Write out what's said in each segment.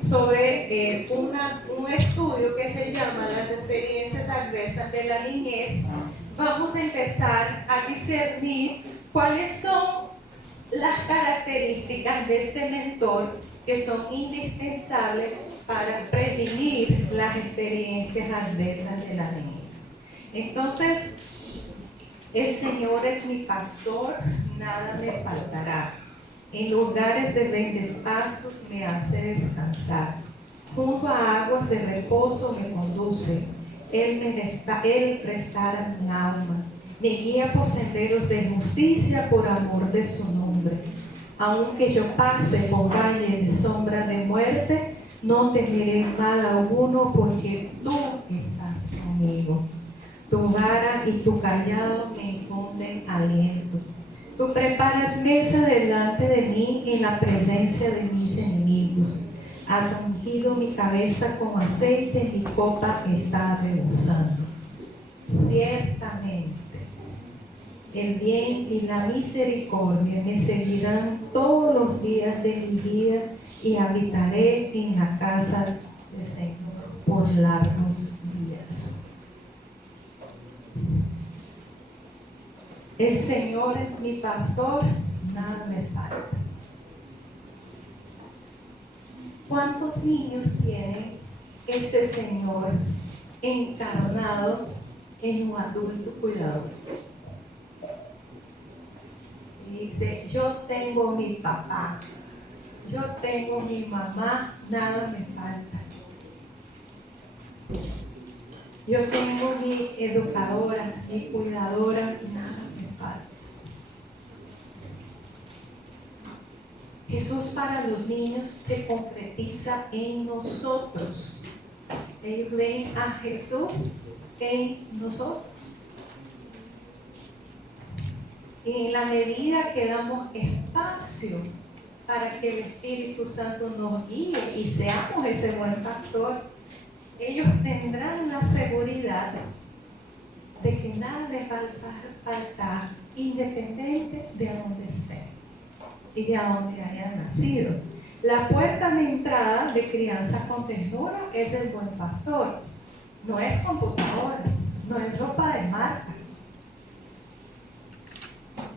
sobre un estudio que se llama Las experiencias adversas de la niñez. Vamos a empezar a discernir cuáles son las características de este mentor que son indispensables para prevenir las experiencias adversas de la niñez. Entonces, el Señor es mi pastor, nada me faltará. En lugares de verdes pastos me hace descansar. Junto a aguas de reposo me conduce. Él restaura mi alma. Me guía por senderos de justicia por amor de su nombre. Aunque yo pase por valle de sombra de muerte, no temeré mal alguno, porque tú estás conmigo. Tu vara y tu callado me infunden aliento. Tú preparas mesa delante de mí en la presencia de mis enemigos. Has ungido mi cabeza con aceite, mi copa está rebosando. Ciertamente, el bien y la misericordia me seguirán todos los días de mi vida y habitaré en la casa del Señor por largos días. El Señor es mi pastor, nada me falta. ¿Cuántos niños tiene ese Señor encarnado en un adulto cuidador? Y dice, yo tengo mi papá, yo tengo mi mamá, nada me falta. Yo tengo mi educadora, mi cuidadora, nada me falta. Jesús para los niños se concretiza en nosotros. Ellos ven a Jesús en nosotros. Y en la medida que damos espacio para que el Espíritu Santo nos guíe y seamos ese buen pastor, ellos tendrán la seguridad de que nada les va a faltar, independiente de dónde estén y de dónde hayan nacido. La puerta de entrada de crianza con ternura es el buen pastor. No es computadoras, no es ropa de marca.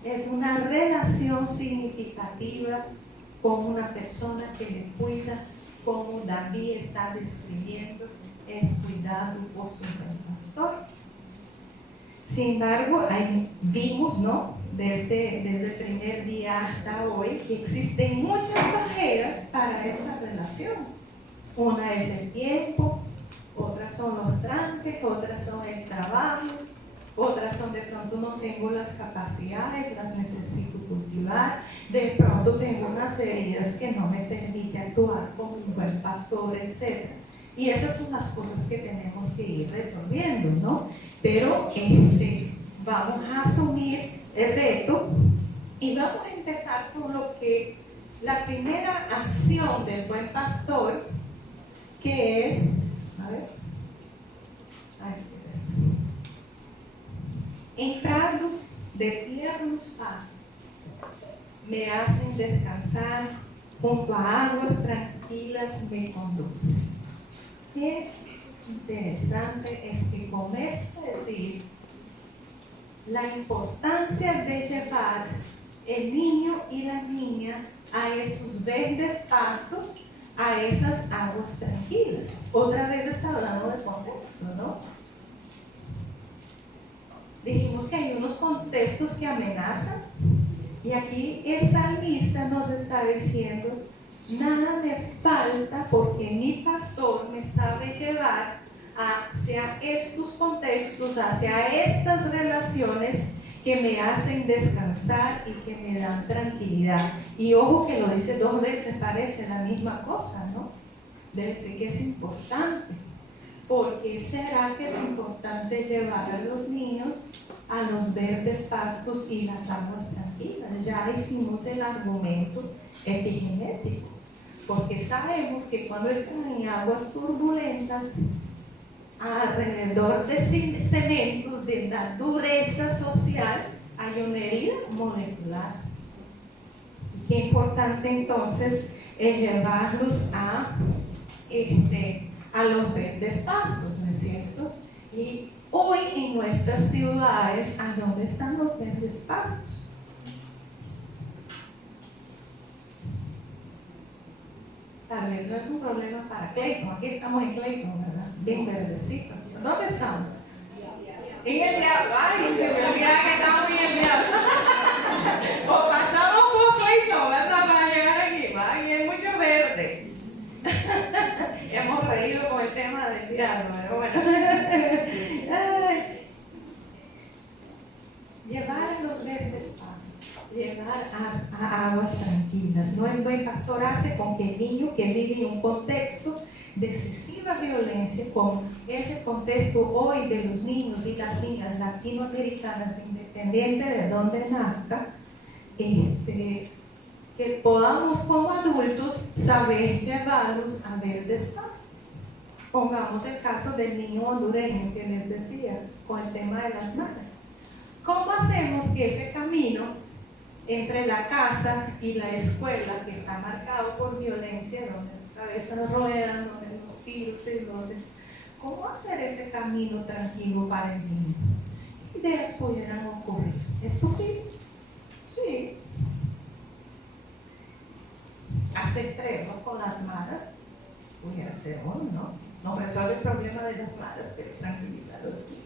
Es una relación significativa con una persona que le cuida, como David está describiendo, es cuidado por su buen pastor. Sin embargo, vimos, ¿no?, desde el primer día hasta hoy, que existen muchas barreras para esa relación. Una es el tiempo, otras son los tranques, otras son el trabajo, otras son de pronto no tengo las capacidades, las necesito cultivar, de pronto tengo unas heridas que no me permiten actuar como un buen pastor, etc. Y esas son las cosas que tenemos que ir resolviendo, ¿no? Pero vamos a asumir el reto y vamos a empezar con lo que la primera acción del buen pastor, que es, en prados de tiernos pastos me hacen descansar, junto a aguas tranquilas me conduce. Qué interesante es que comienza a decir la importancia de llevar el niño y la niña a esos verdes pastos, a esas aguas tranquilas. Otra vez está hablando de contexto, ¿no? Dijimos que hay unos contextos que amenazan, y aquí el salmista nos está diciendo, nada me falta porque mi pastor me sabe llevar hacia estos contextos, hacia estas relaciones que me hacen descansar y que me dan tranquilidad. Y ojo que lo dice dos veces, parece la misma cosa, ¿no? Debe ser que es importante. ¿Por qué será que es importante llevar a los niños a los verdes pastos y las aguas tranquilas? Ya hicimos el argumento epigenético, porque sabemos que cuando están en aguas turbulentas, alrededor de cementos de la dureza social hay una herida molecular. Qué importante entonces es llevarlos a a los verdes pastos, ¿no es cierto? Y hoy en nuestras ciudades, ¿a dónde están los verdes pastos? Tal vez no es un problema para Clayton. Aquí estamos en Clayton, ¿verdad? Bien verdecito. ¿Dónde estamos? En el diablo. Ay, se me olvidaba que estamos en el diablo. O pasamos por Clayton, ¿verdad? Para llegar aquí. Ay, hay mucho verde. Hemos reído con el tema del diablo, pero bueno. Llevar los verdes pasos, llevar a aguas tranquilas. No el buen pastor hace con que el niño que vive en un contexto de excesiva violencia, como ese contexto hoy de los niños y las niñas latinoamericanas, independiente de dónde nazca, que podamos como adultos saber llevarlos a verdes pastos. Pongamos el caso del niño hondureño que les decía con el tema de las madres. ¿Cómo hacemos que ese camino entre la casa y la escuela, que está marcado por violencia, donde las cabezas ruedan, donde los tiros y cómo hacer ese camino tranquilo para el niño? ¿Qué ideas pudieran ocurrir? ¿Es posible? Sí. Hacer tregua con las malas pudiera ser uno, ¿no? No resuelve el problema de las malas, pero tranquiliza a los niños.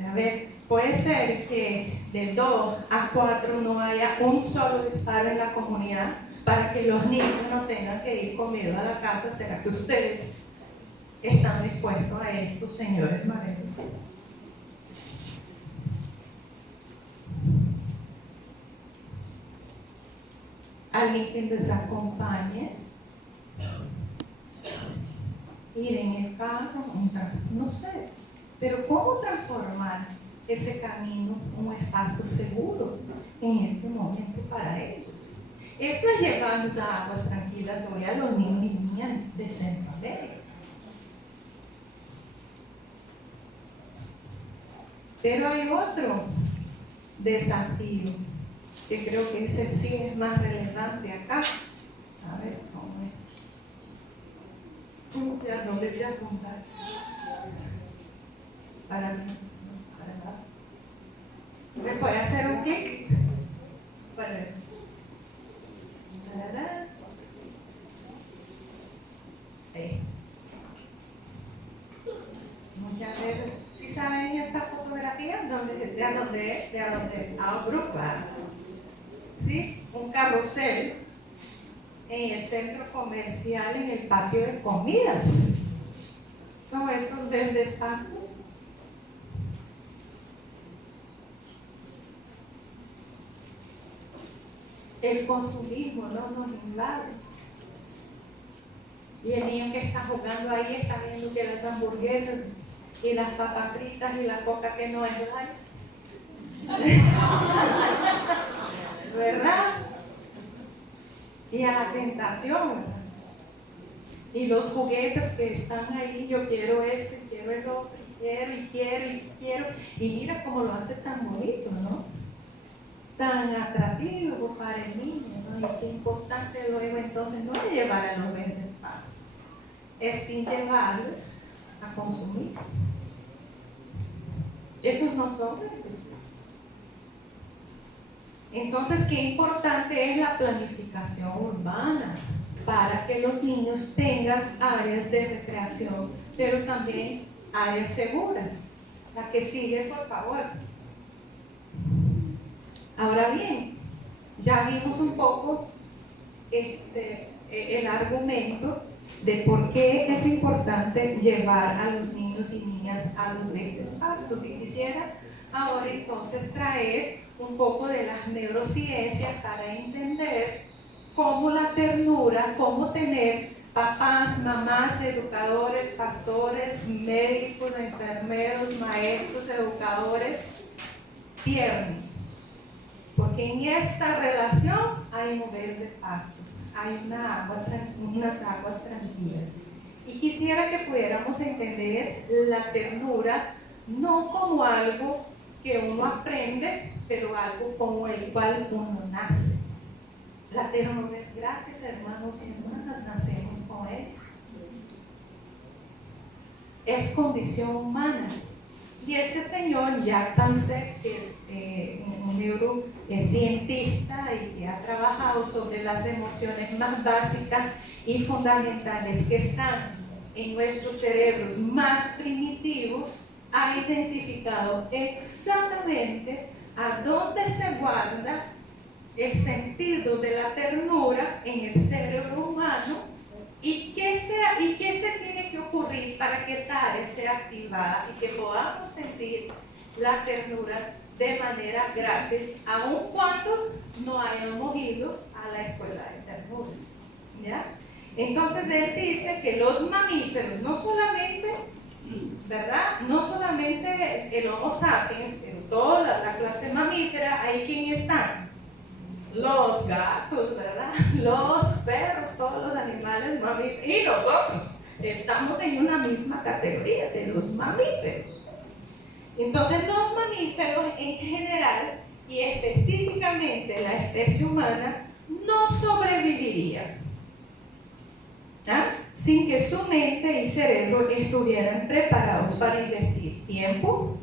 A ver, puede ser que de 2 a 4 no haya un solo disparo en la comunidad para que los niños no tengan que ir con miedo a la casa. ¿Será que ustedes están dispuestos a esto, señores mareros? Alguien que les acompañe, ir en el carro, no sé, pero ¿cómo transformar ese camino en un espacio seguro en este momento para ellos? Esto es llevarlos a aguas tranquilas hoy a los niños y niñas de Centroamérica. Pero hay otro desafío que creo que ese sí es más relevante acá. A ver, ¿cómo es? ¿Dónde voy a apuntar? Para ¿me puede hacer un clic? Muchas veces, ¿sí saben esta fotografía? ¿De dónde es? Aruba. ¿Sí? Un carrusel en el centro comercial, en el patio de comidas. ¿Son estos verdes pastos? El consumismo no nos invade. Y el niño que está jugando ahí está viendo que las hamburguesas y las papas fritas y la coca que no es light. ¿Verdad? Y a la tentación, ¿verdad? Y los juguetes que están ahí, yo quiero esto, y quiero el otro, y quiero. Y mira cómo lo hace tan bonito, ¿no? Tan atractivo para el niño, ¿no? Y qué importante luego entonces no es llevar a los verdes pastos, es sin llevarlos a consumir. Esos no son verdes pastos. Entonces, qué importante es la planificación urbana para que los niños tengan áreas de recreación, pero también áreas seguras. La que sigue, por favor. Ahora bien, ya vimos un poco el argumento de por qué es importante llevar a los niños y niñas a los verdes pastos. Y quisiera ahora entonces traer un poco de las neurociencias para entender cómo la ternura, cómo tener papás, mamás, educadores, pastores, médicos, enfermeros, maestros, educadores tiernos. Porque en esta relación hay un verde pasto, hay unas aguas tranquilas. Y quisiera que pudiéramos entender la ternura no como algo que uno aprende, pero algo como el cual uno nace. La ternura es gratis, hermanos y hermanas, nacemos con ella. es condición humana. Y este señor, Jacques Pansek, que es un neurocientista y que ha trabajado sobre las emociones más básicas y fundamentales que están en nuestros cerebros más primitivos, ha identificado exactamente a dónde se guarda el sentido de la ternura en el cerebro humano y qué se tiene que ocurrir para que esta área sea activada y que podamos sentir la ternura de manera gratis, aun cuando no hayamos ido a la escuela de ternura. ¿Ya? Entonces él dice que los mamíferos, no solamente, ¿verdad? No solamente el Homo sapiens, pero toda la clase mamífera, ¿ahí quién están? Los gatos, ¿verdad? Los perros, todos los animales mamíferos, y nosotros estamos en una misma categoría de los mamíferos. Entonces los mamíferos en general y específicamente la especie humana no sobreviviría sin que su mente y cerebro estuvieran preparados para invertir tiempo,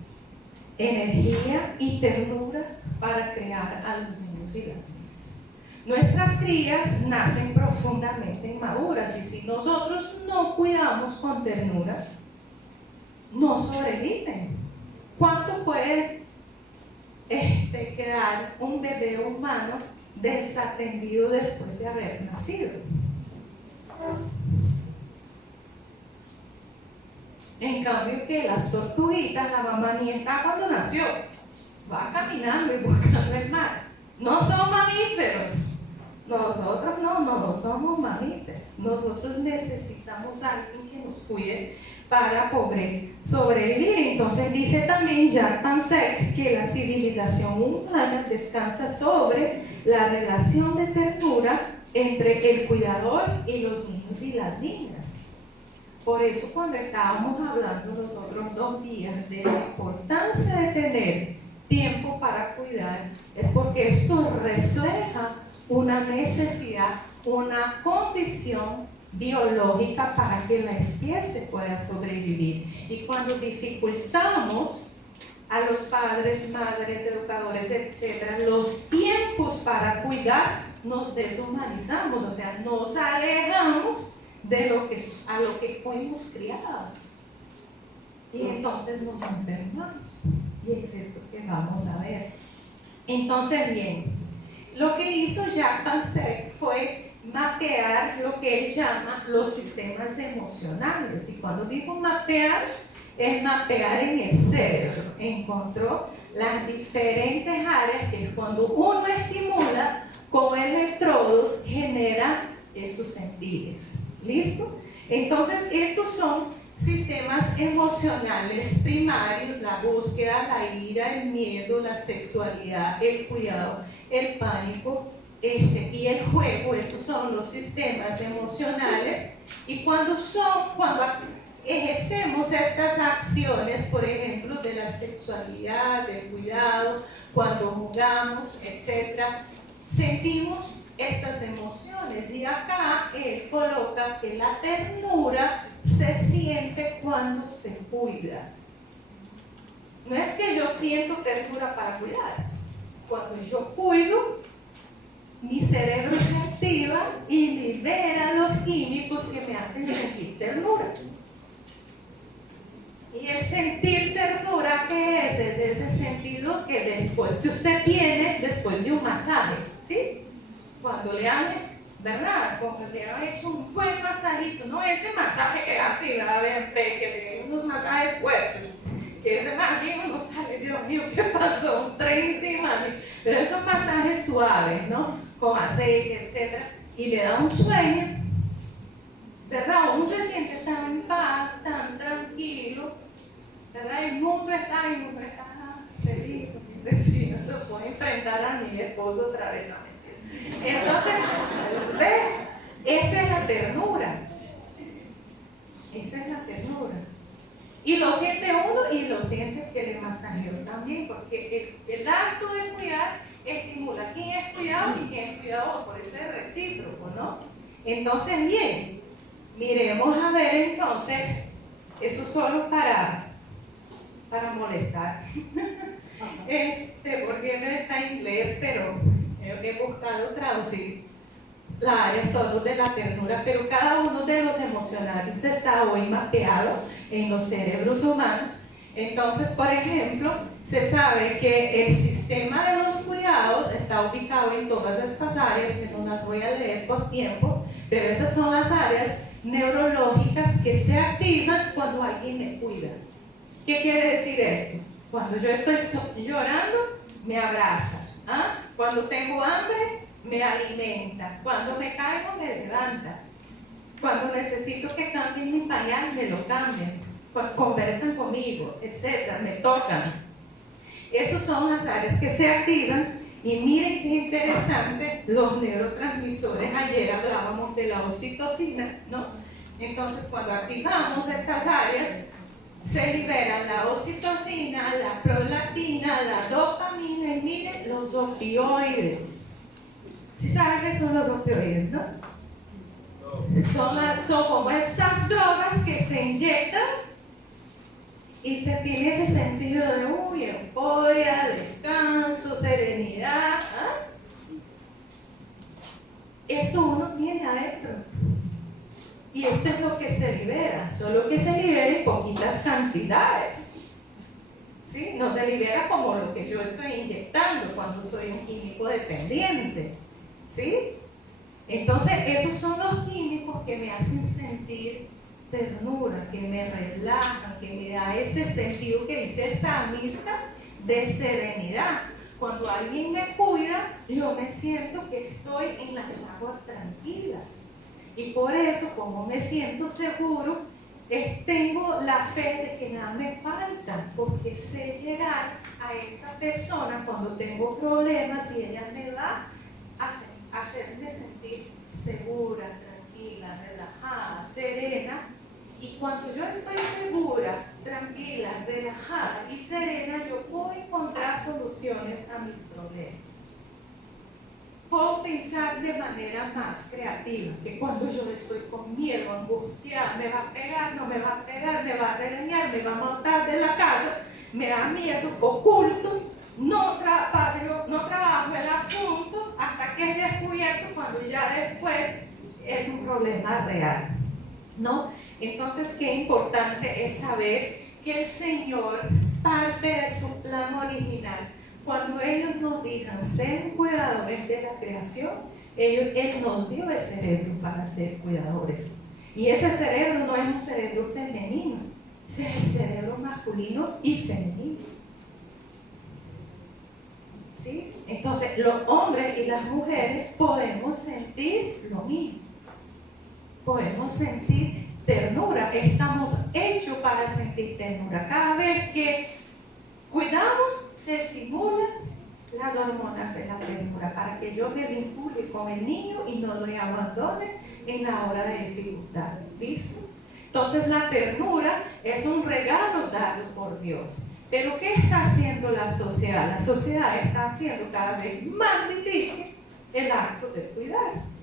energía y ternura para crear a los niños y las niñas. Nuestras crías nacen profundamente inmaduras y si nosotros no cuidamos con ternura, no sobreviven. ¿Cuánto puede quedar un bebé humano desatendido después de haber nacido? En cambio que las tortuguitas, la mamá ni está cuando nació, va caminando y buscando el mar. No son mamíferos. Nosotros no somos mamíferos. Nosotros necesitamos a alguien que nos cuide para poder sobrevivir. Entonces dice también Jacques Pansek que la civilización humana descansa sobre la relación de ternura entre el cuidador y los niños y las niñas. Por eso cuando estábamos hablando los otros 2 días de la importancia de tener tiempo para cuidar, es porque esto refleja una necesidad, una condición biológica para que la especie pueda sobrevivir. Y cuando dificultamos a los padres, madres, educadores, etcétera, los tiempos para cuidar, nos deshumanizamos, o sea, nos alejamos de a lo que fuimos criados. Y entonces nos enfermamos. Y es esto que vamos a ver. Entonces, bien, lo que hizo Jacques Pansek fue mapear lo que él llama los sistemas emocionales. Y cuando digo mapear, es mapear en el cerebro. Encontró las diferentes áreas que cuando uno estimula con electrodos genera esos sentidos. ¿Listo? Entonces, estos son sistemas emocionales primarios: la búsqueda, la ira, el miedo, la sexualidad, el cuidado, el pánico y el juego. Esos son los sistemas emocionales. Y cuando ejercemos estas acciones, por ejemplo, de la sexualidad, del cuidado, cuando jugamos, etc., sentimos estas emociones. Y acá él coloca que la ternura se siente cuando se cuida. No es que yo siento ternura para cuidar. Cuando yo cuido, mi cerebro se activa y libera los químicos que me hacen sentir ternura. Y el sentir ternura, ¿qué es? Es ese sentido que después que usted tiene después de un masaje, ¿sí? Cuando le han, ¿verdad? Cuando le han hecho un buen masajito, no ese masaje que así, ¿verdad? Que le unos masajes fuertes, que ese más bien uno sale, Dios mío, ¿qué pasó? Un tren encima de mí. Pero esos masajes suaves, ¿no? Con aceite, etc. Y le da un sueño, ¿verdad? Uno se siente tan en paz, tan tranquilo, ¿verdad? El mundo está feliz, porque si no se puede enfrentar a mi esposo otra vez, ¿no? Entonces, ¿ves? Esa es la ternura. Esa es la ternura. Y lo siente uno y lo siente que le masajeó también, porque el acto de cuidar estimula quién es cuidado y quién es cuidador, por eso es recíproco, ¿no? Entonces, bien, miremos a ver entonces Eso solo para molestar. Porque no está en inglés, pero he buscado traducir la área solo de la ternura, pero cada uno de los emocionales está hoy mapeado en los cerebros humanos. Entonces, por ejemplo, se sabe que el sistema de los cuidados está ubicado en todas estas áreas, que no las voy a leer por tiempo, pero esas son las áreas neurológicas que se activan cuando alguien me cuida. ¿Qué quiere decir esto? Cuando yo estoy llorando, me abraza. ¿Ah? Cuando tengo hambre, me alimenta. Cuando me caigo, me levanta. Cuando necesito que cambien mi pañal, me lo cambian. Conversan conmigo, etc. Me tocan. Esas son las áreas que se activan. Y miren qué interesante, los neurotransmisores. Ayer hablábamos de la oxitocina, ¿no? Entonces, cuando activamos estas áreas, se liberan la oxitocina, la prolactina, la dopamina y miren los opioides. ¿Sí saben qué son los opioides, no? Son como esas drogas que se inyectan y se tiene ese sentido de euforia, descanso, serenidad. ¿Ah? Esto uno tiene adentro. Y esto es lo que se libera, solo que se libera en poquitas cantidades. ¿Sí? No se libera como lo que yo estoy inyectando cuando soy un químico dependiente. ¿Sí? Entonces, esos son los químicos que me hacen sentir ternura, que me relajan, que me da ese sentido que dice el salmista de serenidad. Cuando alguien me cuida, yo me siento que estoy en las aguas tranquilas. Y por eso, como me siento seguro, tengo la fe de que nada me falta, porque sé llegar a esa persona cuando tengo problemas y ella me va a hacerme sentir segura, tranquila, relajada, serena. Y cuando yo estoy segura, tranquila, relajada y serena, yo puedo encontrar soluciones a mis problemas. Puedo pensar de manera más creativa, que cuando yo estoy con miedo, angustiada, me va a pegar, no me va a pegar, me va a regañar, me va a montar de la casa, me da miedo, oculto, no trabajo el asunto hasta que es descubierto, cuando ya después es un problema real, ¿no? Entonces, qué importante es saber que el Señor parte de su plan original. Cuando ellos nos digan ser cuidadores de la creación, Él nos dio el cerebro para ser cuidadores. Y ese cerebro no es un cerebro femenino, ese es el cerebro masculino y femenino. ¿Sí? Entonces, los hombres y las mujeres podemos sentir lo mismo. Podemos sentir ternura. Estamos hechos para sentir ternura. Cada vez que cuidamos, se estimulan las hormonas de la ternura para que yo me vincule con el niño y no lo abandone en la hora de dificultad. ¿Listo? Entonces la ternura es un regalo dado por Dios. Pero ¿qué está haciendo la sociedad? La sociedad está haciendo cada vez más difícil el acto de cuidar.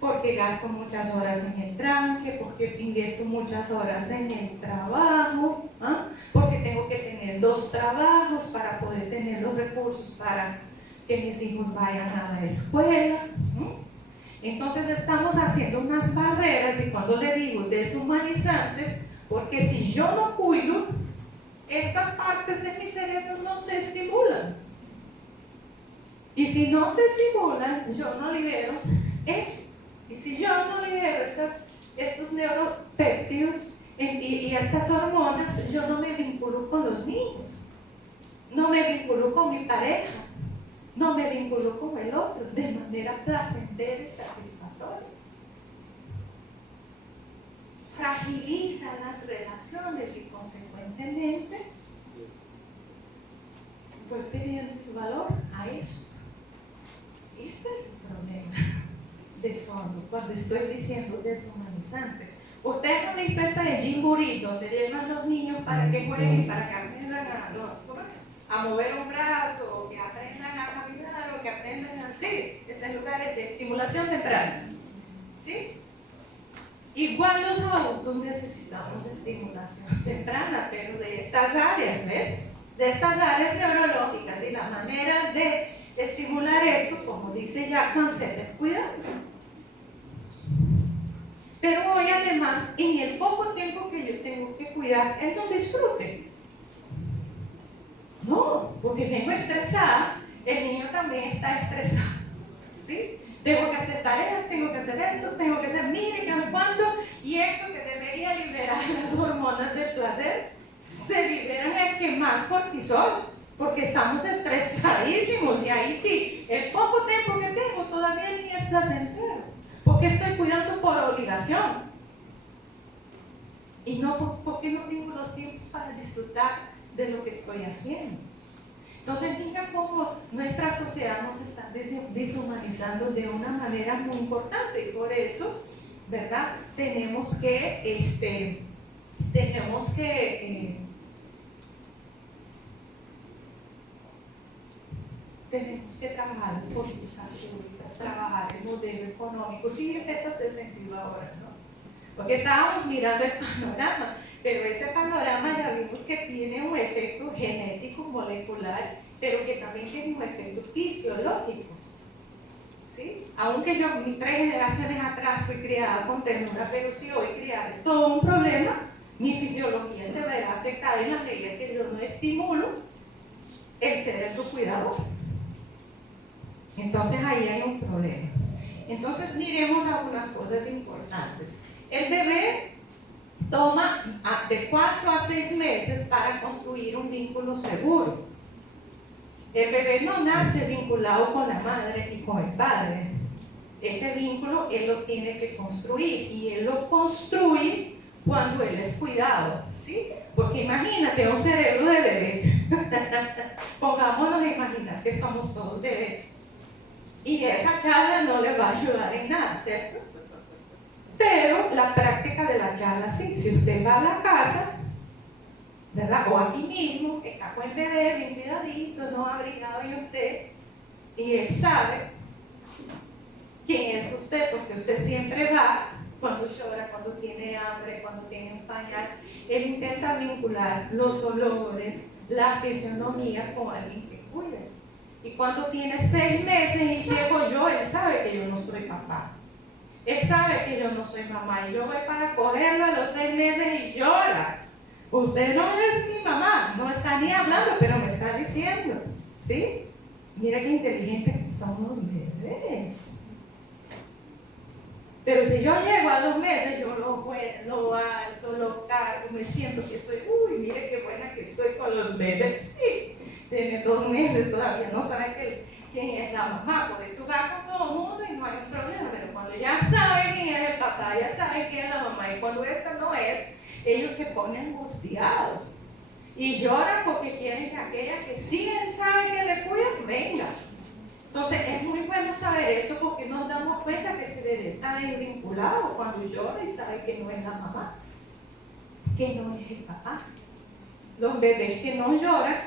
Porque gasto muchas horas en el tranque, porque invierto muchas horas en el trabajo, ¿ah? Porque tengo que tener 2 trabajos para poder tener los recursos para que mis hijos vayan a la escuela. Entonces estamos haciendo unas barreras, y cuando le digo deshumanizantes, porque si yo no cuido, estas partes de mi cerebro no se estimulan. Y si no se estimulan, yo no libero eso. Y si yo no libero estos neuropéptidos y estas hormonas, yo no me vinculo con los niños, no me vinculo con mi pareja, no me vinculo con el otro de manera placentera y satisfactoria. Fragiliza las relaciones y consecuentemente estoy pidiendo valor a esto. Esto es el problema de fondo, cuando estoy diciendo deshumanizante. Ustedes han visto esa de Gymboree, donde llevan los niños para que jueguen, para que aprendan a mover un brazo, o que aprendan a caminar, o que aprendan a... Sí, esos lugares de estimulación temprana. ¿Sí? Igual los adultos necesitamos estimulación temprana, pero de estas áreas, ¿ves? De estas áreas neurológicas, y la manera de estimular esto, como dice Jackman, es cuidando. Pero hoy además, en el poco tiempo que yo tengo que cuidar, es un disfrute. No, porque vengo estresada, el niño también está estresado, ¿sí? Tengo que hacer tareas, tengo que hacer esto, tengo que hacer mire, que no sé cuánto, y esto que debería liberar las hormonas del placer, se liberan es que más cortisol, porque estamos estresadísimos, y ahí sí, el poco tiempo que tengo todavía ni es placentero, porque estoy cuidando por obligación, y no porque no tengo los tiempos para disfrutar de lo que estoy haciendo. Entonces mira cómo nuestra sociedad nos está deshumanizando de una manera muy importante, y por eso, ¿verdad? Tenemos que trabajar las políticas públicas, trabajar el modelo económico. Sí empieza a hacer sentido ahora, ¿no? Porque estábamos mirando el panorama, pero ese panorama ya vimos que tiene un efecto genético, molecular, pero que también tiene un efecto fisiológico, ¿sí? Aunque yo, 3 generaciones atrás, fui criada con ternura, pero si hoy criar es todo un problema, mi fisiología se verá afectada en la medida que yo no estimulo el cerebro cuidador. Entonces ahí hay un problema. Entonces miremos algunas cosas importantes. El bebé toma de 4 a 6 meses para construir un vínculo seguro. El bebé no nace vinculado con la madre y con el padre. Ese vínculo él lo tiene que construir, y él lo construye cuando él es cuidado, ¿sí? Porque imagínate un cerebro de bebé. Pongámonos a imaginar que somos todos bebés, y esa charla no le va a ayudar en nada, ¿cierto? Pero la práctica de la charla sí. Si usted va a la casa, ¿verdad? O aquí mismo, que está con el bebé bien cuidadito, no abrigado en usted, y él sabe quién es usted, porque usted siempre va cuando llora, cuando tiene hambre, cuando tiene un pañal. Él empieza a vincular los olores, la fisionomía con alguien que cuide. Y cuando tiene 6 meses y llego yo, él sabe que yo no soy papá. Él sabe que yo no soy mamá, y yo voy para cogerlo a los 6 meses y llora. Usted no es mi mamá, no está ni hablando, pero me está diciendo, ¿sí? Mira qué inteligentes que son los bebés. Pero si yo llego a los meses, yo lo alzo, lo cargo, me siento que soy, uy, mire qué buena que soy con los bebés. Sí, tiene 2 meses todavía, no sabe quién es la mamá, por eso va con todo el mundo y no hay un problema. Pero cuando ya sabe quién es el papá, ya sabe quién es la mamá, y cuando esta no es, ellos se ponen angustiados y lloran porque quieren que aquella que sí él sabe que le cuida, venga. Entonces es muy bueno saber esto, porque nos damos cuenta que ese bebé está bien vinculado cuando llora y sabe que no es la mamá, que no es el papá. Los bebés que no lloran,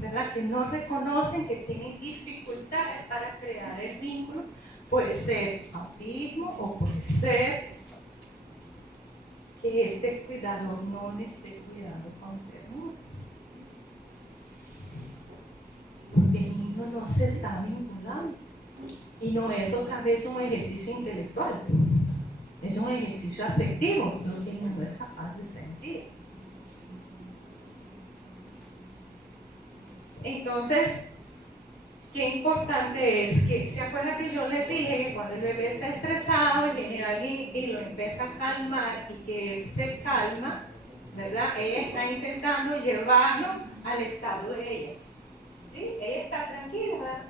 ¿verdad? Que no reconocen, que tienen dificultades para crear el vínculo, puede ser autismo, o puede ser que este cuidador no le esté cuidando con ternura, porque el niño no se está vinculando, y no es otra vez un ejercicio intelectual, es un ejercicio afectivo, lo que el niño es capaz de sentir. Entonces, qué importante es que, ¿se acuerdan que yo les dije que cuando el bebé está estresado y viene alguien y lo empieza a calmar, y que él se calma, ¿verdad? Ella está intentando llevarlo al estado de ella, ¿sí? Ella está tranquila, ¿verdad?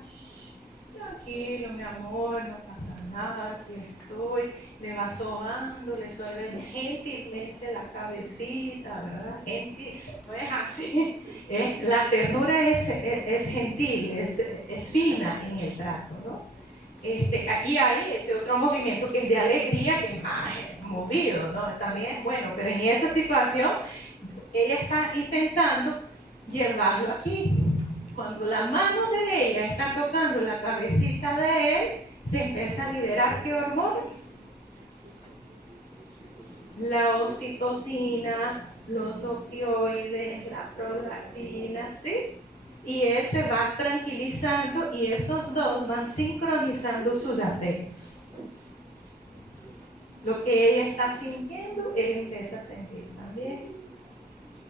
Tranquilo, mi amor, no pasa nada, aquí estoy. Le va sobando, le suele gentilmente la cabecita, ¿verdad? Gentil, no es así. La ternura es gentil, es fina en el trato, ¿no? Y hay ese otro movimiento que es de alegría, que es más movido, ¿no? También es bueno, pero en esa situación ella está intentando llevarlo aquí. Cuando la mano de ella está tocando la cabecita de él, se empieza a liberar ¿qué hormonas? la oxitocina, los opioides, la prolactina, ¿sí? Y él se va tranquilizando y estos dos van sincronizando sus afectos. Lo que ella está sintiendo, él empieza a sentir también.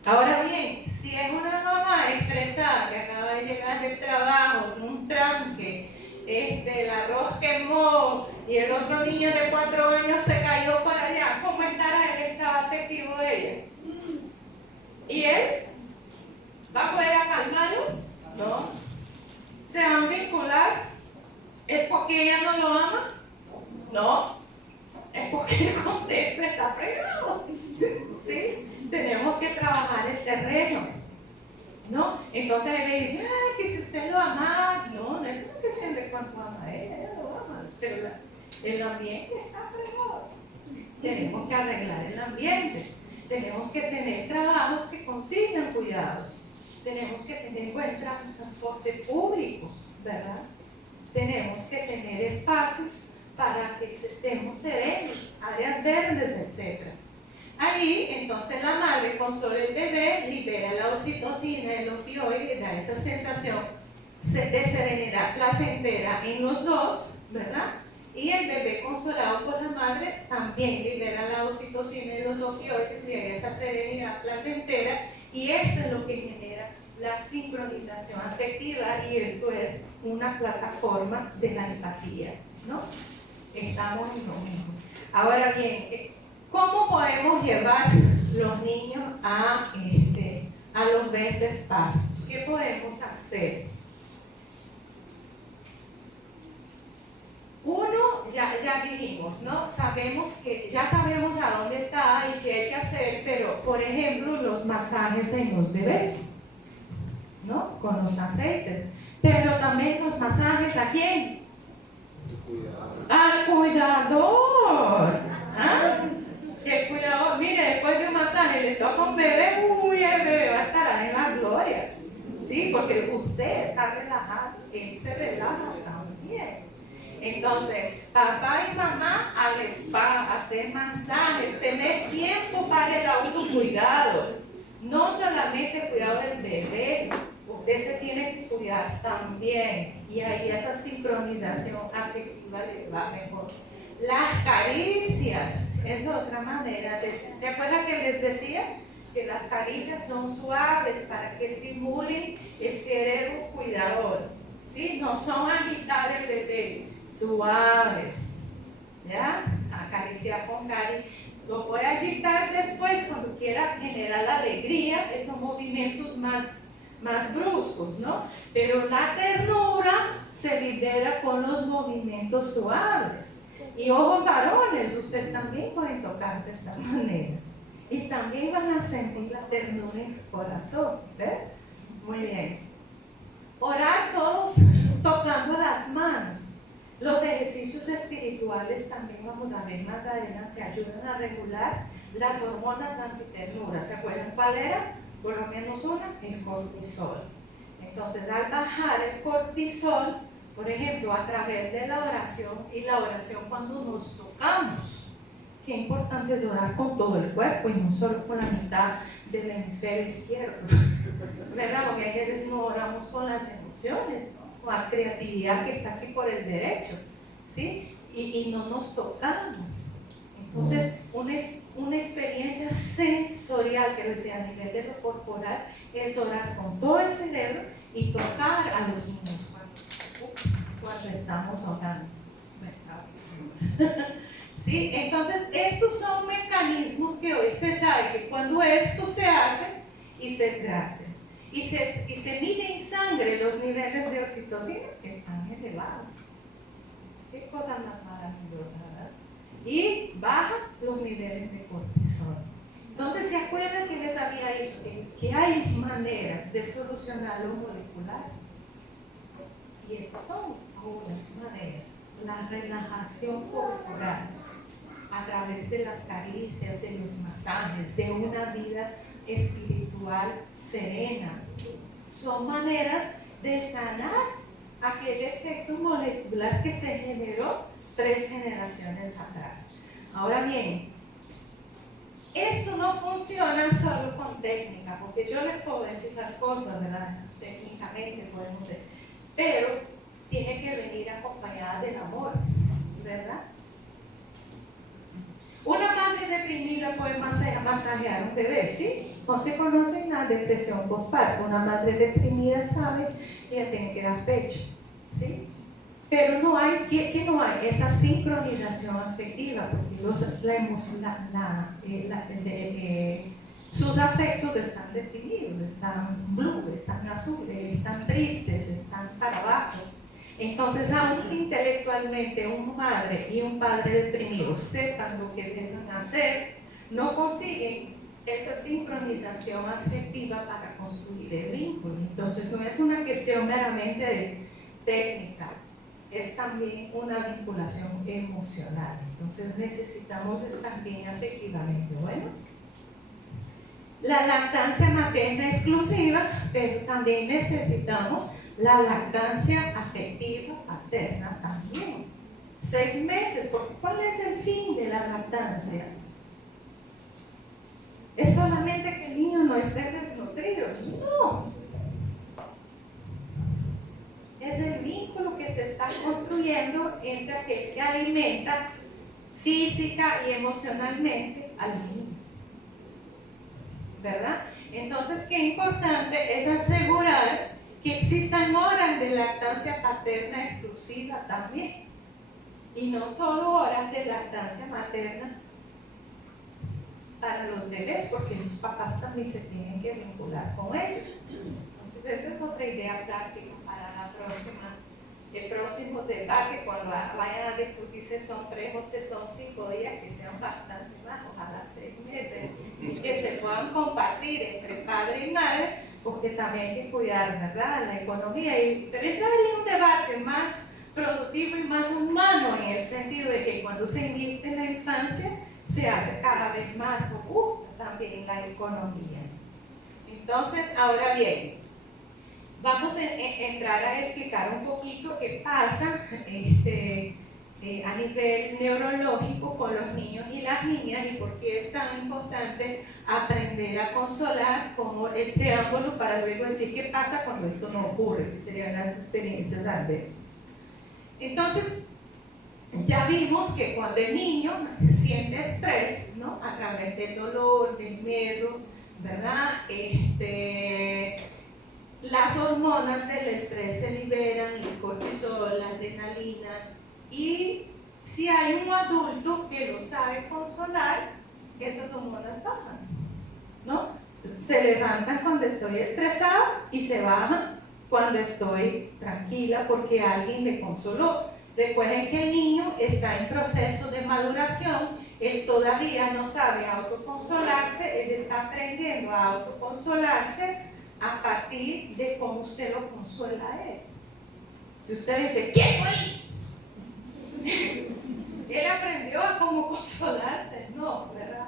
Ahora bien, si es una mamá estresada que acaba de llegar del trabajo, un tranque, el arroz quemó y el otro niño de 4 años se cayó para allá, ¿cómo estará el estado afectivo de ella? ¿Y él? ¿Va a poder calmarlo? No. ¿Se van a vincular? ¿Es porque ella no lo ama? No. Es porque el contexto está fregado. ¿Sí? Tenemos que trabajar el terreno, ¿no? Entonces él le dice, ay, que si usted lo ama, no es una cuestión de cuánto ama a ella lo ama, pero el ambiente está fregado. Tenemos que arreglar el ambiente, tenemos que tener trabajos que consigan cuidados, tenemos que tener buen transporte público, ¿verdad? Tenemos que tener espacios para que estemos serenos, áreas verdes, etc. Ahí, entonces la madre con solo el bebé libera la oxitocina, el opioide, da esa sensación de serenidad placentera en los dos, ¿verdad? Y el bebé consolado por la madre también libera la oxitocina y los opioides y esa serenidad placentera, y esto es lo que genera la sincronización afectiva, y esto es una plataforma de la empatía, ¿no? Estamos en lo mismo. Ahora bien, ¿cómo podemos llevar los niños a los 20 pasos? ¿Qué podemos hacer? Uno, ya dijimos, ¿no? Ya sabemos a dónde está y qué hay que hacer, pero, por ejemplo, los masajes en los bebés, ¿no? Con los aceites. Pero también los masajes, ¿a quién? Al cuidador. ¿Ah? El cuidador, mire, después de un masaje le toca un bebé, uy, el bebé va a estar en la gloria. Sí, porque usted está relajado, él se relaja también. Entonces, papá y mamá al spa, hacer masajes, tener tiempo para el autocuidado. No solamente el cuidado del bebé, usted se tiene que cuidar también. Y ahí esa sincronización afectiva le va mejor. Las caricias es otra manera. ¿Se acuerdan que les decía que las caricias son suaves para que estimulen el cerebro cuidador? ¿Sí? No son agitar el bebé, suaves. ¿Ya? Acariciar con cariño. Lo puede agitar después cuando quiera generar la alegría, esos movimientos más bruscos, ¿no? Pero la ternura se libera con los movimientos suaves. Y ojos varones, ustedes también pueden tocar de esta manera. Y también van a sentir la ternura en su corazón, ¿ves? Muy bien. Orar todos tocando las manos. Los ejercicios espirituales también vamos a ver más adelante, ayudan a regular las hormonas antiternura. ¿Se acuerdan cuál era? Por lo menos una, el cortisol. Entonces, al bajar el cortisol, por ejemplo, a través de la oración, y la oración cuando nos tocamos, qué importante es orar con todo el cuerpo y no solo con la mitad del hemisferio izquierdo, ¿verdad? Porque hay veces no oramos con las emociones, ¿no? Con la creatividad que está aquí por el derecho, ¿sí? Y no nos tocamos. Entonces, una experiencia sensorial, que lo decía a nivel de lo corporal, es orar con todo el cerebro y tocar a los niños cuando estamos orando. ¿Sí? Entonces, estos son mecanismos que hoy se sabe que cuando esto se hace y se hace, y se mide en sangre los niveles de oxitocina, están elevados. Qué cosa más maravillosa, ¿verdad? Y baja los niveles de cortisol. Entonces, ¿se acuerdan que les había dicho que hay maneras de solucionar lo molecular? Y estas son algunas maneras. La relajación corporal a través de las caricias, de los masajes, de una vida espiritual serena. Son maneras de sanar aquel efecto molecular que se generó 3 generaciones atrás. Ahora bien, funciona solo con técnica, porque yo les puedo decir las cosas, ¿verdad? Técnicamente podemos decir, pero tiene que venir acompañada del amor, ¿verdad? Una madre deprimida puede masajear a un bebé, ¿sí? No se conoce la depresión postparto. Una madre deprimida sabe que ella tiene que dar pecho, ¿sí? Pero no hay, ¿qué no hay? Esa sincronización afectiva, porque sus afectos están deprimidos, están blue, están azules, están tristes, están para abajo. Entonces, aunque intelectualmente una madre y un padre deprimidos sepan lo que deben hacer, no consiguen esa sincronización afectiva para construir el vínculo. Entonces, no es una cuestión meramente de técnica, es también una vinculación emocional. Entonces, necesitamos estar bien afectivamente. Bueno, la lactancia materna exclusiva, pero también necesitamos la lactancia afectiva paterna también. 6 meses, porque ¿cuál es el fin de la lactancia? ¿Es solamente que el niño no esté desnutrido? No. Es el vínculo que se está construyendo entre aquel que alimenta física y emocionalmente al niño, ¿verdad? Entonces, qué importante es asegurar que existan horas de lactancia paterna exclusiva también, y no solo horas de lactancia materna para los bebés, porque los papás también se tienen que vincular con ellos. Entonces, eso es otra idea práctica para el próximo debate, cuando vayan a discutir si son 3 o si son 5 días, que sean bastante más, ojalá 6 meses, y que se puedan compartir entre padre y madre, porque también hay que cuidar, ¿verdad?, la economía, pero entrar en un debate más productivo y más humano, en el sentido de que cuando se invierte en la infancia, se hace cada vez más robusta también la economía. Entonces, ahora bien, vamos a entrar a explicar un poquito qué pasa a nivel neurológico con los niños y las niñas y por qué es tan importante aprender a consolar, como el preámbulo para luego decir qué pasa cuando esto no ocurre, que serían las experiencias adversas. Entonces, ya vimos que cuando el niño siente estrés, ¿no?, a través del dolor, del miedo, ¿verdad?, las hormonas del estrés se liberan, el cortisol, la adrenalina, y si hay un adulto que lo sabe consolar, esas hormonas bajan, ¿no? Se levantan cuando estoy estresada y se bajan cuando estoy tranquila porque alguien me consoló. Recuerden que el niño está en proceso de maduración, él todavía no sabe autoconsolarse, él está aprendiendo a autoconsolarse a partir de cómo usted lo consuela a él. Si usted dice, ¿qué fue? Él aprendió a cómo consolarse, no, ¿verdad?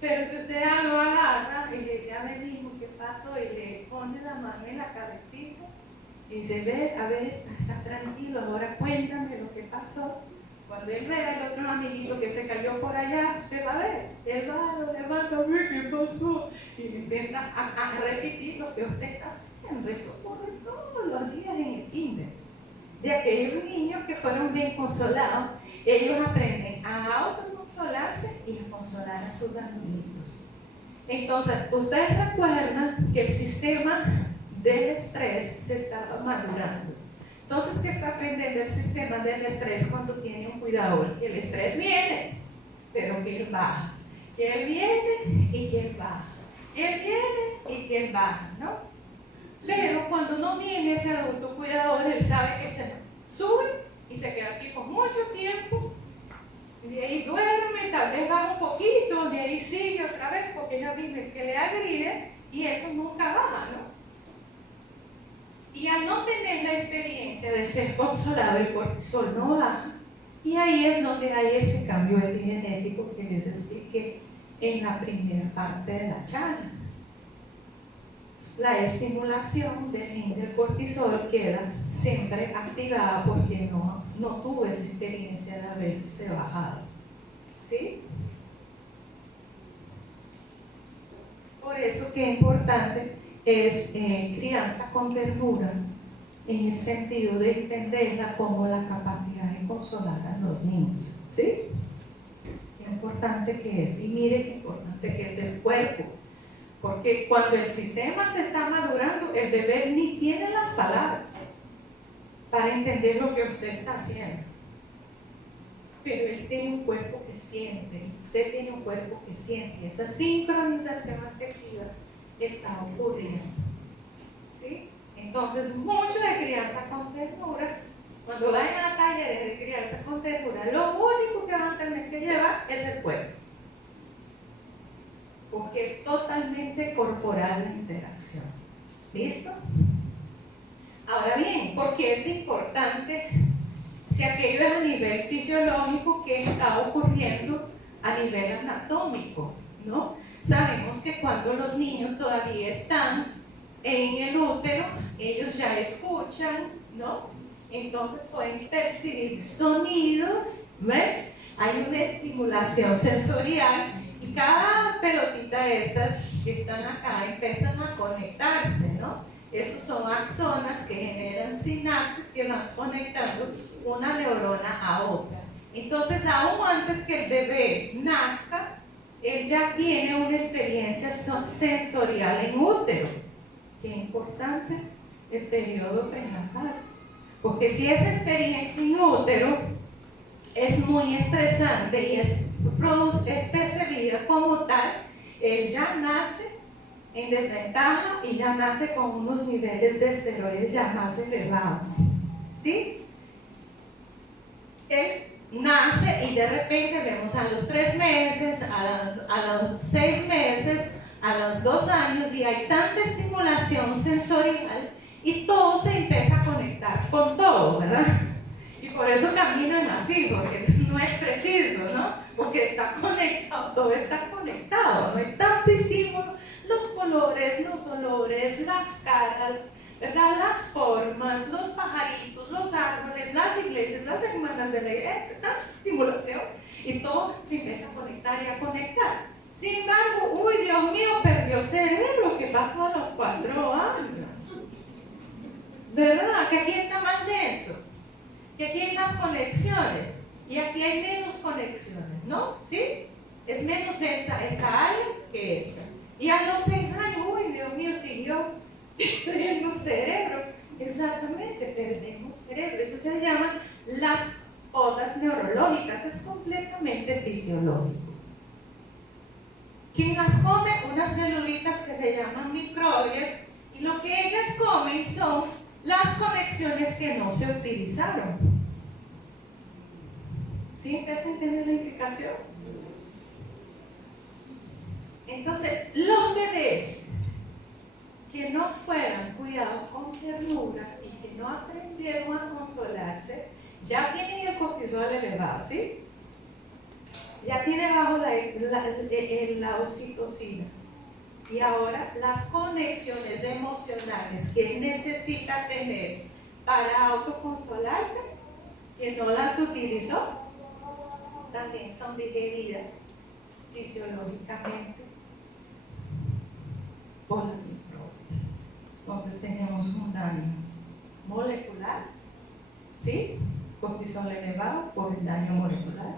Pero si usted lo agarra y le dice a mí mismo qué pasó y le pone la mano en la cabecita y dice, ve, a ver, está tranquilo, ahora cuéntame lo que pasó. Cuando él vea el otro amiguito que se cayó por allá, usted va a ver, él va, lo levanta, ve qué pasó, y intenta a repetir lo que usted está haciendo. Eso ocurre todos los días en el kinder. De aquellos niños que fueron bien consolados, ellos aprenden a autoconsolarse y a consolar a sus amiguitos. Entonces, ustedes recuerdan que el sistema del estrés se estaba madurando. Entonces, ¿qué está aprendiendo el sistema del estrés cuando tiene un cuidador? Que el estrés viene, pero que él baja. Que él viene y que él baja. Que él viene y que él baja, ¿no? Pero cuando no viene ese adulto cuidador, él sabe que se sube y se queda aquí por mucho tiempo. De ahí duerme, tal vez baja un poquito, de ahí sigue otra vez porque es horrible que le agride y eso nunca baja, ¿no? Y al no tener la experiencia de ser consolado, el cortisol no baja. Y ahí es donde hay ese cambio epigenético que les expliqué en la primera parte de la charla. La estimulación del cortisol queda siempre activada porque no tuvo esa experiencia de haberse bajado. ¿Sí? eso que importante es crianza con ternura, en el sentido de entenderla como la capacidad de consolar a los niños, ¿sí? Qué importante que es, y mire qué importante que es el cuerpo, porque cuando el sistema se está madurando, el bebé ni tiene las palabras para entender lo que usted está haciendo, pero él tiene un cuerpo que siente, y usted tiene un cuerpo que siente, esa sincronización afectiva está ocurriendo, ¿sí? Entonces, mucho de crianza con ternura, cuando vayan a talleres de crianza con ternura, lo único que van a tener que llevar es el cuerpo, porque es totalmente corporal la interacción. ¿Listo? Ahora bien, ¿por qué es importante si aquello es a nivel fisiológico que está ocurriendo a nivel anatómico, ¿no? Sabemos que cuando los niños todavía están en el útero, ellos ya escuchan, ¿no? Entonces pueden percibir sonidos, ¿ves? Hay una estimulación sensorial y cada pelotita de estas que están acá empiezan a conectarse, ¿no? Esos son axonas que generan sinapsis que van conectando una neurona a otra. Entonces, aún antes que el bebé nazca, él ya tiene una experiencia sensorial en útero. Qué importante el periodo prenatal. Porque si esa experiencia en útero es muy estresante y es percibida como tal, él ya nace en desventaja y ya nace con unos niveles de esteroides ya más elevados, ¿sí? Él nace y de repente vemos a los 3 meses, a los 6 meses, a los 2 años, y hay tanta estimulación sensorial y todo se empieza a conectar con todo, ¿verdad? Y por eso caminan así, porque no es preciso, ¿no? Porque está conectado, todo está conectado, no hay tanto estímulo, los colores, los olores, las caras, ¿verdad? Las formas, los pajaritos, los árboles, las iglesias, las hermanas de la iglesia, tanta estimulación, y todo se empieza a conectar y a conectar. Sin embargo, uy, Dios mío, perdió cerebro, ¿qué pasó a los 4 años? ¿Verdad? Que aquí está más denso, que aquí hay más conexiones y aquí hay menos conexiones, ¿no? ¿Sí? Es menos densa esta área que esta. Y a los 6 años, uy, Dios mío, siguió perdiendo cerebro. Exactamente, perdemos cerebro. Eso se llama las podas neurológicas, es completamente fisiológico. ¿Quién las come? Unas celulitas que se llaman microglias, y lo que ellas comen son las conexiones que no se utilizaron. ¿Sí? ¿Empieza a entender la implicación? Entonces, los bebés que no fueran cuidados con ternura y que no aprendieron a consolarse, ya tienen el cortisol elevado, ¿sí? Ya tiene bajo la oxitocina. Y ahora las conexiones emocionales que necesita tener para autoconsolarse, que no las utilizó, también son digeridas fisiológicamente por las microbias. Entonces tenemos un daño molecular, ¿sí? Cortisol elevado por el daño molecular,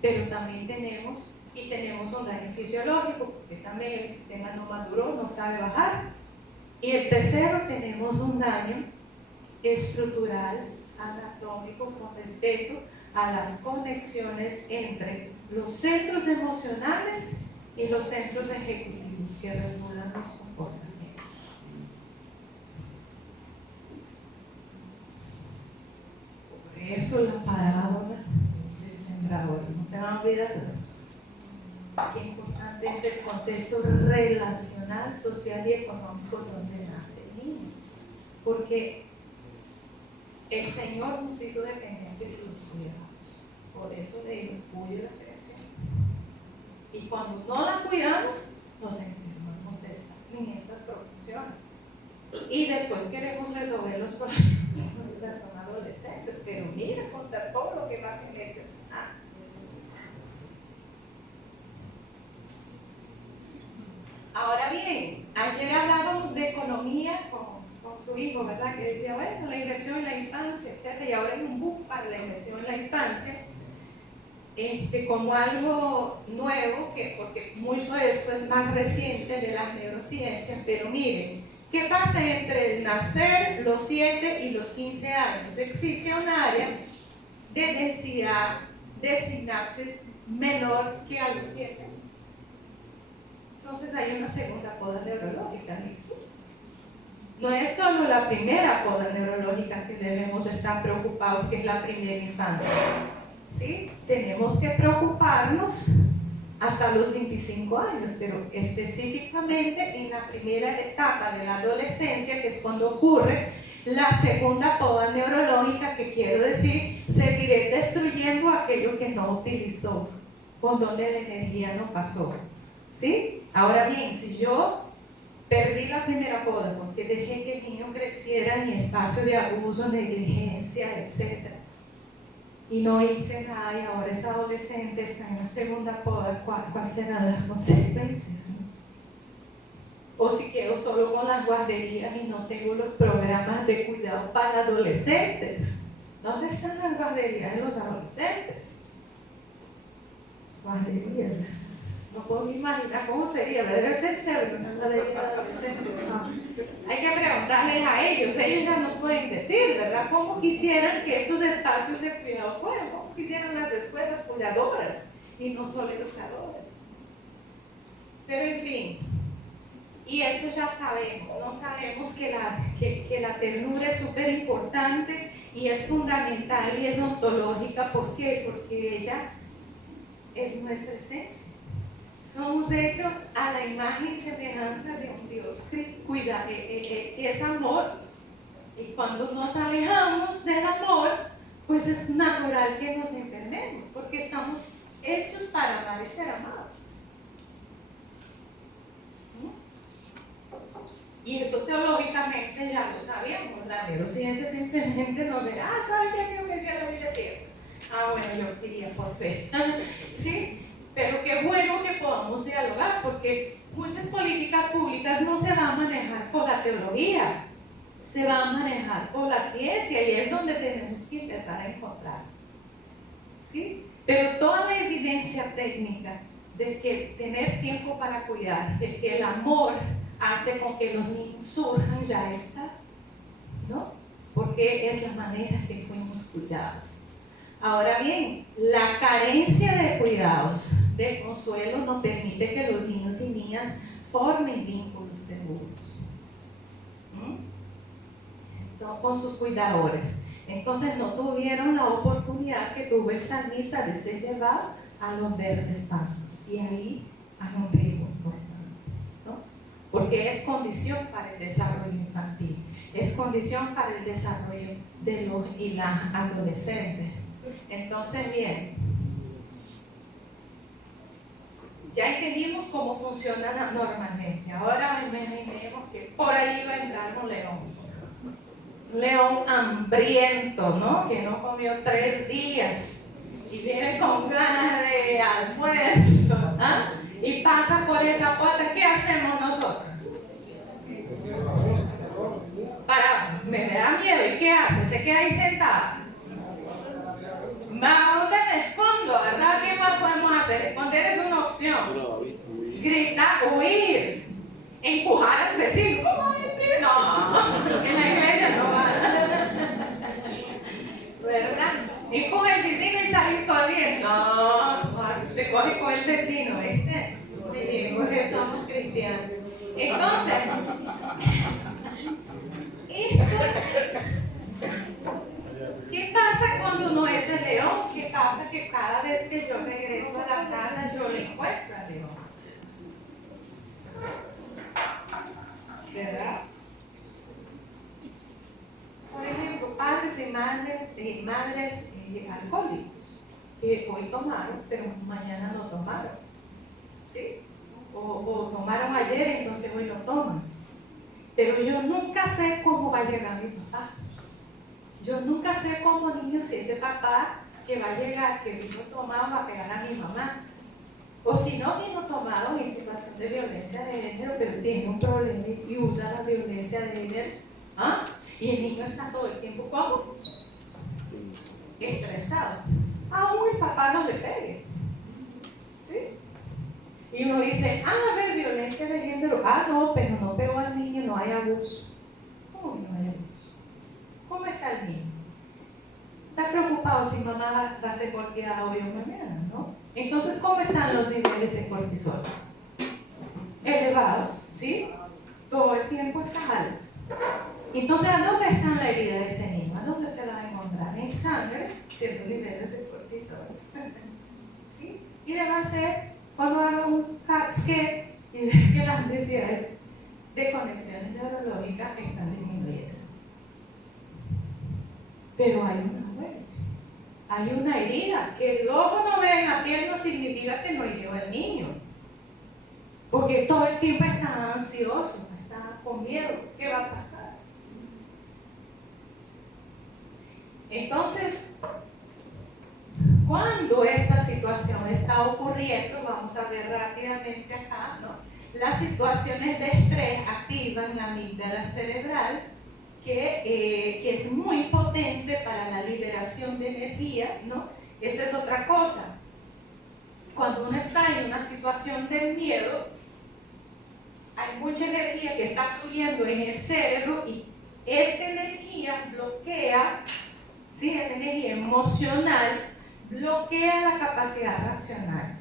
pero también tenemos un daño fisiológico, porque también el sistema no maduró, no sabe bajar. Y el tercero, tenemos un daño estructural, anatómico, con respecto a las conexiones entre los centros emocionales y los centros ejecutivos que regulan los comportamientos. Por eso la parábola del sembrador, no se va a olvidar. Qué importante es el contexto relacional, social y económico donde nace el niño, porque el Señor nos hizo dependientes de los cuidados. Por eso le digo, cuide la creación. Y cuando no la cuidamos, nos enfermamos en esas proporciones. Y después queremos resolver los problemas cuando ya son adolescentes, pero mira, contar todo lo que va a tener que sanar. Ahora bien, ayer hablábamos de economía con su hijo, ¿verdad? Que decía, bueno, la inversión en la infancia, etc. Y ahora hay un boom para la inversión en la infancia, como algo nuevo, porque mucho de esto es más reciente de las neurociencias, pero miren, ¿qué pasa entre el nacer, los 7 y los 15 años? Existe un área de densidad de sinapsis menor que a los 7. Entonces hay una segunda poda neurológica, ¿listo? No es solo la primera poda neurológica que debemos estar preocupados, que es la primera infancia. ¿Sí? Tenemos que preocuparnos hasta los 25 años, pero específicamente en la primera etapa de la adolescencia, que es cuando ocurre la segunda poda neurológica, que quiero decir, seguiré destruyendo aquello que no utilizó, por donde la energía no pasó. ¿Sí? Ahora bien, si yo perdí la primera poda porque dejé que el niño creciera en espacio de abuso, negligencia, etc., y no hice nada, y ahora ese adolescente está en la segunda poda, ¿cuáles serán las consecuencias? O si quedo solo con las guarderías y no tengo los programas de cuidado para adolescentes. ¿Dónde están las guarderías de los adolescentes? Guarderías. No puedo imaginar cómo sería, debe ser chévere una guardería de adolescentes. Hay que preguntarles a ellos ya nos pueden decir, ¿verdad? ¿Cómo quisieran que esos espacios de cuidado fueran? ¿Cómo quisieran las escuelas cuidadoras y no solo educadoras? Pero en fin, y eso ya sabemos, ¿no? Sabemos que la ternura es súper importante y es fundamental y es ontológica. ¿Por qué? Porque ella es nuestra esencia. Somos hechos a la imagen y semejanza de un Dios que cuida, que es amor. Y cuando nos alejamos del amor, pues es natural que nos enfermemos, porque estamos hechos para amar y ser amados. Y eso teológicamente ya lo sabíamos. La neurociencia simplemente nos dirá, ¿sabes qué es lo que decía la Biblia? Es cierto. Bueno, yo diría por fe. ¿Sí? Pero qué bueno que podamos dialogar, porque muchas políticas públicas no se van a manejar por la teología, se van a manejar por la ciencia, y es donde tenemos que empezar a encontrarnos. ¿Sí? Pero toda la evidencia técnica de que tener tiempo para cuidar, de que el amor hace con que los niños surjan, ya está, ¿no? Porque es la manera que fuimos cuidados. Ahora bien, la carencia de cuidados, de consuelo, no permite que los niños y niñas formen vínculos seguros con sus cuidadores. Entonces no tuvieron la oportunidad que tuvo el salmista de ser llevado a los verdes pastos, y ahí hay un riesgo importante, ¿no? Porque es condición para el desarrollo infantil, es condición para el desarrollo de los y las adolescentes. Entonces, bien, ya entendimos cómo funciona normalmente. Ahora imaginemos que por ahí va a entrar un león. Un león hambriento, ¿no? Que no comió 3 días y viene con ganas de almuerzo, ¿ah? Y pasa por esa puerta. ¿Qué hacemos nosotros? Me da miedo. ¿Y qué hace? Se queda ahí sentado. ¿A dónde me escondo? ¿Verdad? ¿Qué más podemos hacer? Esconder es una opción. Gritar, huir, empujar al vecino. ¿Cómo es? No, en la iglesia no va. ¿Verdad? Empuja al vecino y salir corriendo. No, así usted coge con el vecino, ¿viste? Muy bien, porque somos cristianos. Entonces, ¿qué pasa cuando no es el león? ¿Qué pasa? Que cada vez que yo regreso a la casa yo le encuentro al león. ¿Verdad? Por ejemplo, padres y madres alcohólicos que hoy tomaron, pero mañana no tomaron. ¿Sí? O tomaron ayer, entonces hoy no toman. Pero yo nunca sé cómo va a llegar mi papá. Yo nunca sé como niño si ese papá que va a llegar, que vino tomado, va a pegar a mi mamá. O si no, niño tomado en situación de violencia de género, pero tiene un problema y usa la violencia de género. ¿Ah? Y el niño está todo el tiempo como estresado. Aún el papá no le pegue. ¿Sí? Y uno dice, a ver, violencia de género. No, pero no pegó al niño, no hay abuso. ¿Cómo que no hay abuso? ¿Cómo está el niño? Está preocupado si mamá va a ser golpeada hoy o mañana, ¿no? Entonces, ¿cómo están los niveles de cortisol? Elevados, ¿sí? Todo el tiempo está alto. Entonces, ¿a dónde está la herida de ese niño? ¿A dónde usted la va a encontrar? En sangre, ciertos niveles de cortisol. ¿Sí? Y le va a hacer, cuando haga un CAT scan y ve que las necesidades de conexiones neurológicas están disminuyendo. Pero hay una huella, hay una herida. Que el ojo no vea en la piel no significa que no hirió el niño. Porque todo el tiempo está ansioso, está con miedo. ¿Qué va a pasar? Entonces, cuando esta situación está ocurriendo, vamos a ver rápidamente acá, ¿no? Las situaciones de estrés activan la amígdala cerebral, que es muy potente para la liberación de energía, ¿no? Eso es otra cosa. Cuando uno está en una situación de miedo, hay mucha energía que está fluyendo en el cerebro y esta energía bloquea, ¿sí? Esta energía emocional bloquea la capacidad racional.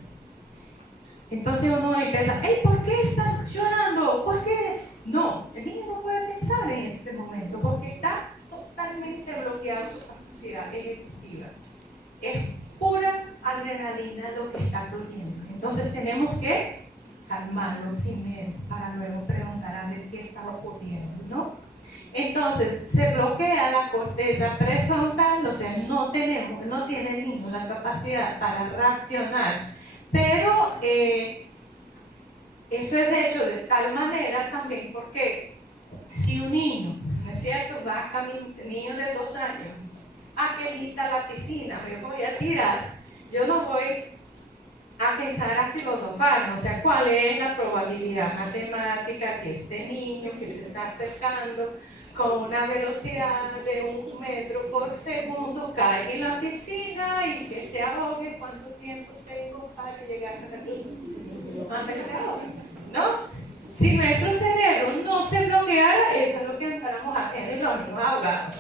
Entonces uno empieza, hey, ¿por qué estás llorando? ¿Por qué? No, el niño no puede pensar en este momento porque está totalmente bloqueado su capacidad ejecutiva. Es pura adrenalina lo que está fluyendo. Entonces tenemos que calmarlo primero para luego preguntar a ver qué está ocurriendo, ¿no? Entonces se bloquea la corteza prefrontal, o sea, no tiene el niño la capacidad para racionar, pero eso es hecho de tal manera también porque si un niño, ¿no es cierto?, va a niño de 2 años, qué linda la piscina, me voy a tirar, yo no voy a pensar, a filosofar, ¿no? O sea, ¿cuál es la probabilidad matemática que este niño que se está acercando con una velocidad de 1 metro por segundo caiga en la piscina y que se ahogue? ¿Cuánto tiempo tengo para llegar hasta aquí? Antes que se ahogue, ¿no? Si nuestro cerebro no se bloqueara, eso es lo que estamos haciendo y los niños ahogados,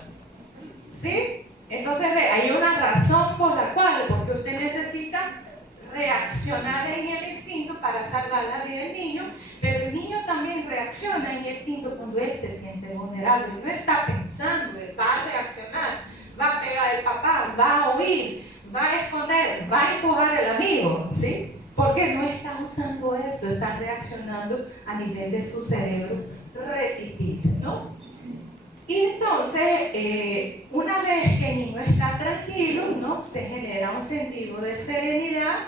¿sí? Entonces hay una razón por la cual, porque usted necesita reaccionar en el instinto para salvar la vida del niño, pero el niño también reacciona en el instinto cuando él se siente vulnerable, no está pensando, él va a reaccionar, va a pegar al papá, va a huir, va a esconder, va a empujar al amigo, ¿sí? Porque no está usando esto, está reaccionando a nivel de su cerebro repetido, ¿no? Y entonces, una vez que el niño está tranquilo, ¿no?, se genera un sentido de serenidad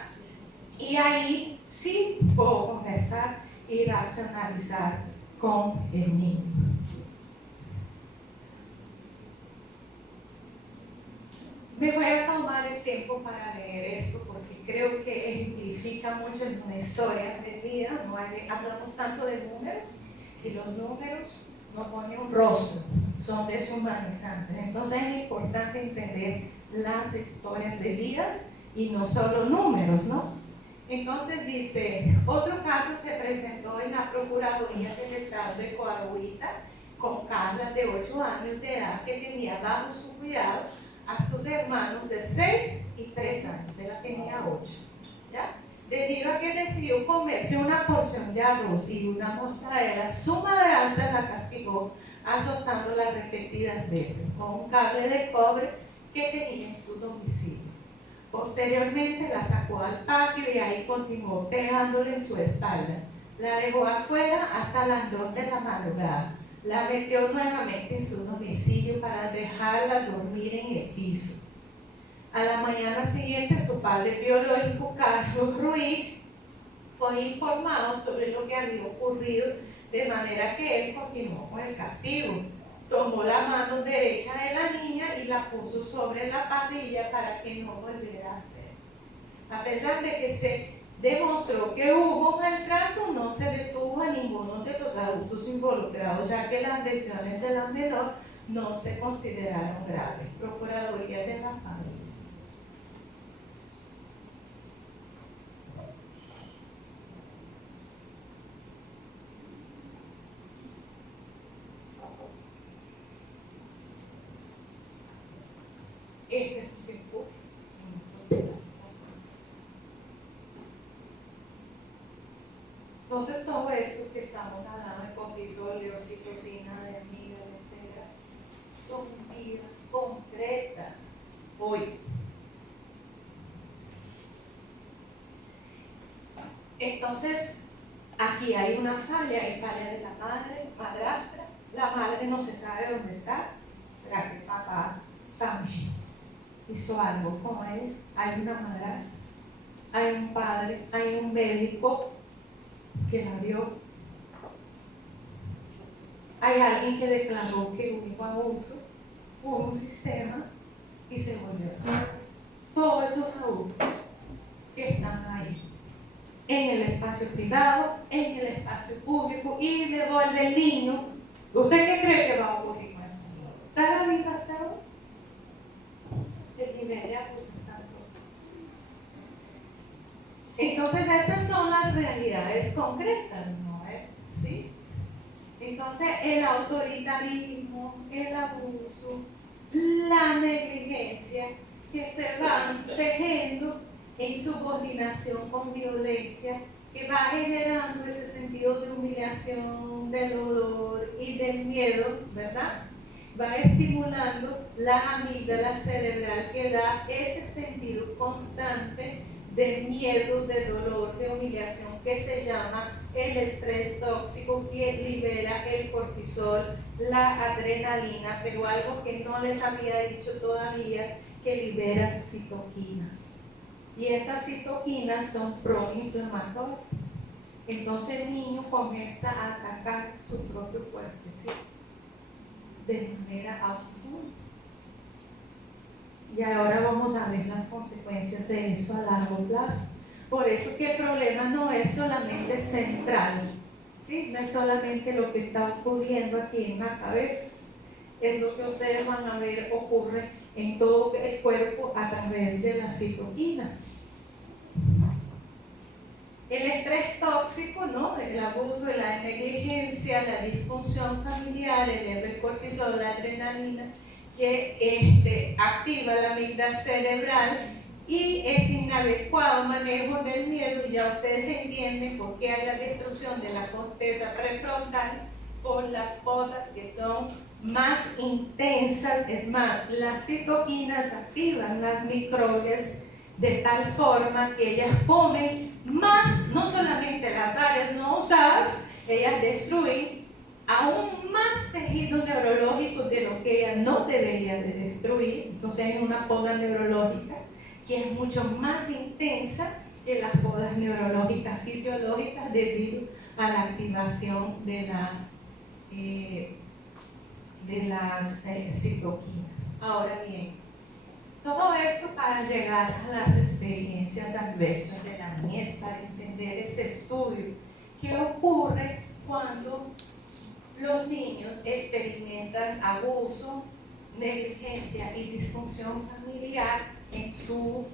y ahí sí puedo conversar y racionalizar con el niño. Me voy a tomar el tiempo para leer esto porque creo que ejemplifica mucho, es una historia de vida, no hablamos tanto de números y los números no ponen un rostro, son deshumanizantes. Entonces es importante entender las historias de vidas y no solo números, ¿no? Entonces dice, otro caso se presentó en la Procuraduría del Estado de Coahuila con Carla de 8 años de edad que tenía bajo su cuidado a sus hermanos de 6 y 3 años, ella tenía 8, ¿ya? Debido a que decidió comerse una porción de arroz y una mortadela, su madrastra la castigó azotándola repetidas veces con un cable de cobre que tenía en su domicilio. Posteriormente la sacó al patio y ahí continuó pegándole en su espalda. La dejó afuera hasta las 2 de la madrugada. La metió nuevamente en su domicilio para dejarla dormir en el piso. A la mañana siguiente, su padre biológico, Carlos Ruiz, fue informado sobre lo que había ocurrido, de manera que él continuó con el castigo. Tomó la mano derecha de la niña y la puso sobre la parrilla para que no volviera a hacer. A pesar de que se demostró que hubo maltrato, no se detuvo a ninguno de los adultos involucrados, ya que las lesiones de la menor no se consideraron graves. Procuraduría de la Familia. Este es un tiempo. Entonces, todo esto que estamos hablando de cortisol, de oxitocina, de amígdala, etc., son medidas concretas hoy. Entonces, aquí hay una falla, hay falla de la madre, madrastra. La madre no se sabe dónde está, pero que el papá también hizo algo con él. Hay una madrastra, hay un padre, hay un médico que la vio, hay alguien que declaró que hubo abuso, hubo un sistema y se volvió. Todos esos adultos que están ahí, en el espacio privado, en el espacio público, y devuelve el niño. ¿Usted qué cree que va a ocurrir con ese niño? ¿Estará viva hasta ahora? El nivel de abuso está alto. Entonces, estas son las realidades concretas, ¿no? ¿Sí? Entonces, el autoritarismo, el abuso, la negligencia que se van tejiendo en subordinación con violencia, que va generando ese sentido de humillación, del dolor y del miedo, ¿verdad? Va estimulando la amígdala cerebral que da ese sentido constante de miedo, de dolor, de humillación, que se llama el estrés tóxico, que libera el cortisol, la adrenalina, pero algo que no les había dicho todavía, que libera citoquinas. Y esas citoquinas son proinflamatorias. Entonces el niño comienza a atacar su propio cuerpecito de manera autónoma. Y ahora vamos a ver las consecuencias de eso a largo plazo. Por eso que el problema no es solamente central, ¿sí? No es solamente lo que está ocurriendo aquí en la cabeza, es lo que ustedes van a ver ocurre en todo el cuerpo a través de las citoquinas. El estrés tóxico, ¿no? El abuso, la negligencia, la disfunción familiar, el cortisol, la adrenalina, que activa la amígdala cerebral y ese inadecuado manejo del miedo. Ya ustedes entienden por qué hay la destrucción de la corteza prefrontal por las podas que son más intensas. Es más, las citoquinas activan las microbias de tal forma que ellas comen más, no solamente las áreas no usadas, ellas destruyen aún más tejido neurológico de lo que ellas no deberían de destruir. Entonces hay una poda neurológica que es mucho más intensa que las podas neurológicas fisiológicas debido a la activación de las citoquinas. Ahora bien, todo esto para llegar a las experiencias adversas de la niñez, para entender ese estudio que ocurre cuando los niños experimentan abuso, negligencia y disfunción familiar en su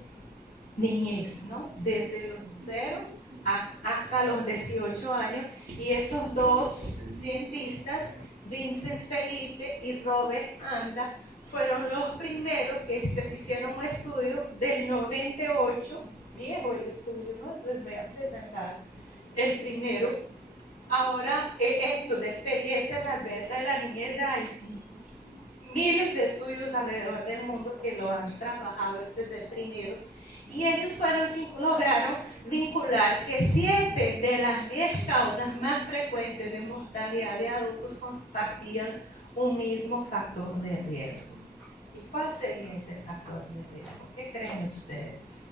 niñez, ¿no? Desde los 0 hasta los 18 años. Y esos dos cientistas, Vincent Felipe y Robert Anda, fueron los primeros que hicieron un estudio del 98, viejo el estudio, ¿no? Les voy a presentar el primero. Ahora, esto de experiencias adversas de la niñez, ya hay miles de estudios alrededor del mundo que lo han trabajado, este es el primero. Y ellos lograron vincular que 7 de las 10 causas más frecuentes de mortalidad de adultos compartían un mismo factor de riesgo. ¿Y cuál sería ese factor de riesgo? ¿Qué creen ustedes?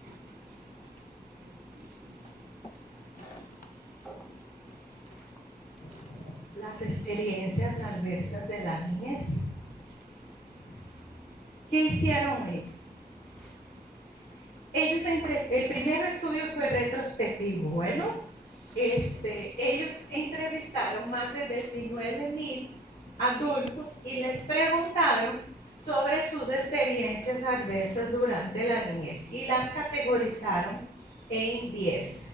Las experiencias adversas de la niñez. ¿Qué hicieron ellos? El primer estudio fue retrospectivo. Y bueno, ellos entrevistaron más de 19,000 adultos y les preguntaron sobre sus experiencias adversas durante la niñez y las categorizaron en 10.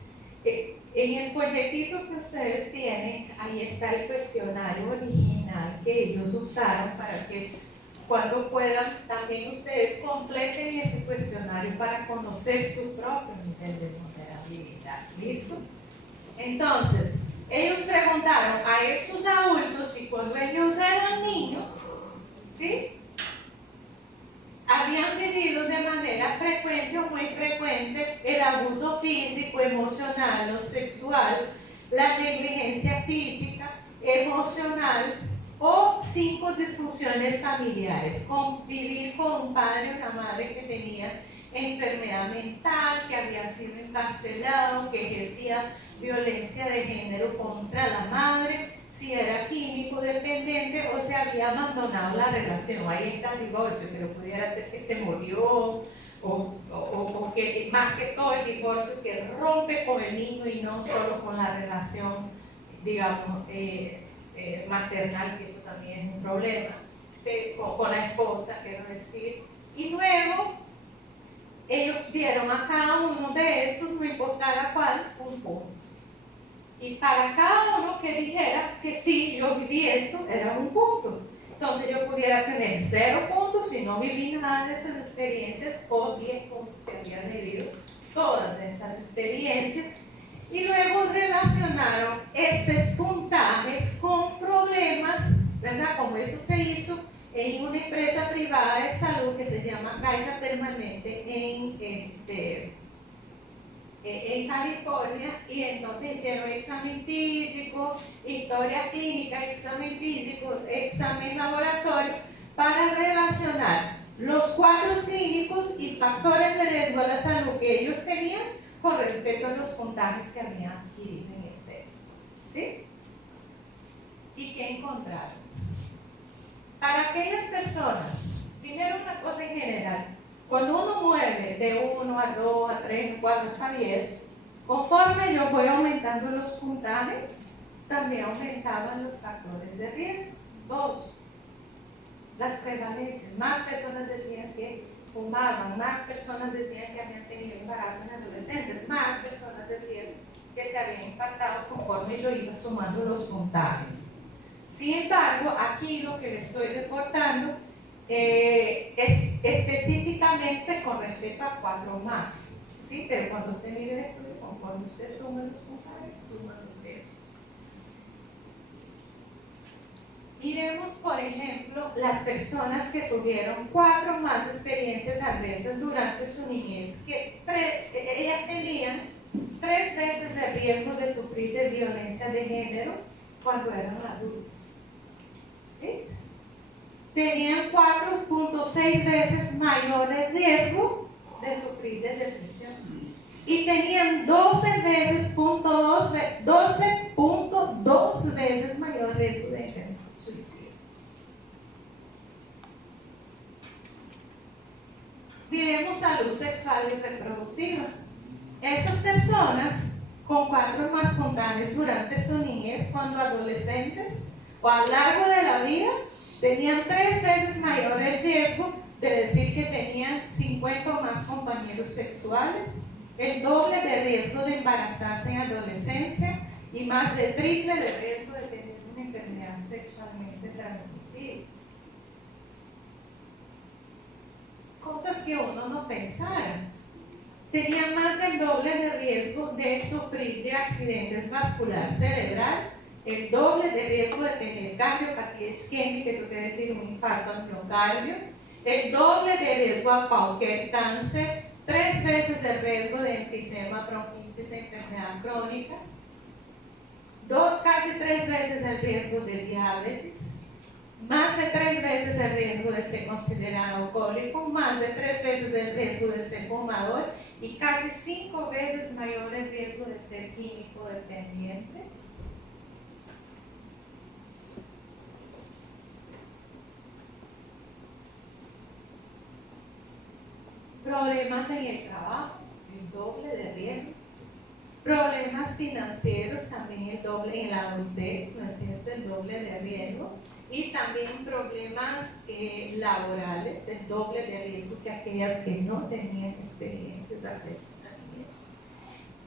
En el folletito que ustedes tienen, ahí está el cuestionario original que ellos usaron para que cuando puedan también ustedes completen este cuestionario para conocer su propio nivel de vulnerabilidad. ¿Listo? Entonces, ellos preguntaron a esos adultos si cuando ellos eran niños, ¿sí?, habían vivido de manera frecuente o muy frecuente el abuso físico, emocional o sexual, la negligencia física, emocional o 5 disfunciones familiares. Convivir con un padre o una madre que tenía enfermedad mental, que había sido encarcelado, que ejercía violencia de género contra la madre, si era químico dependiente o se había abandonado la relación. Ahí está el divorcio, pero pudiera ser que se murió o que más que todo el divorcio que rompe con el niño y no solo con la relación, digamos, maternal, que eso también es un problema, con la esposa, quiero decir. Y luego ellos dieron a cada uno de estos, no importara cuál, un punto. Y para cada uno que dijera que sí, yo viví esto, era un punto. Entonces yo pudiera tener 0 puntos si no viví nada de esas experiencias, o 10 puntos si había vivido todas esas experiencias. Y luego relacionaron estos puntajes con problemas, ¿verdad? Como eso se hizo en una empresa privada de salud que se llama Kaiser Permanente en California, y entonces hicieron examen físico, historia clínica, examen físico, examen laboratorio, para relacionar los cuadros clínicos y factores de riesgo a la salud que ellos tenían con respecto a los puntajes que habían adquirido en el test. ¿Sí? ¿Y qué encontraron? Para aquellas personas, primero una cosa en general, cuando uno mueve de 1 a 2 a 3 a 4 hasta 10, conforme yo voy aumentando los puntajes, también aumentaban los factores de riesgo. 2, las prevalencias. Más personas decían que fumaban, más personas decían que habían tenido embarazo en adolescentes, más personas decían que se habían infartado conforme yo iba sumando los puntajes. Sin embargo, aquí lo que les estoy reportando es específicamente con respecto a 4 más, ¿sí? Pero cuando usted mire el estudio, conforme usted suma los puntajes, suma los riesgos. Miremos, por ejemplo, las personas que tuvieron 4 más experiencias adversas durante su niñez, que ellas tenían 3 veces el riesgo de sufrir de violencia de género cuando eran adultas. ¿Sí? Tenían 4.6 veces mayor el riesgo de sufrir de depresión. Y tenían 12.2 veces mayor riesgo de intentar suicidio. Miremos salud sexual y reproductiva. Esas personas con 4 más puntajes durante su niñez, cuando adolescentes o a lo largo de la vida, tenían 3 veces mayor el riesgo de decir que tenían 50 o más compañeros sexuales, el doble de riesgo de embarazarse en adolescencia y más de triple de riesgo de tener una enfermedad sexualmente transmisible. Cosas que uno no pensara. Tenían más del doble de riesgo de sufrir de accidentes vascular cerebral, el doble de riesgo de tener cardiopatía isquémica, eso quiere decir un infarto al miocardio, el doble de riesgo a cualquier cáncer, 3 veces el riesgo de enfisema, bronquitis, enfermedad crónica, casi 3 veces el riesgo de diabetes, más de 3 veces el riesgo de ser considerado alcohólico, más de 3 veces el riesgo de ser fumador y casi 5 veces mayor el riesgo de ser químico dependiente. Problemas en el trabajo, el doble de riesgo. Problemas financieros, también el doble en la adultez, ¿no es cierto? El doble de riesgo. Y también problemas laborales, el doble de riesgo que aquellas que no tenían experiencias adversas en la niñez.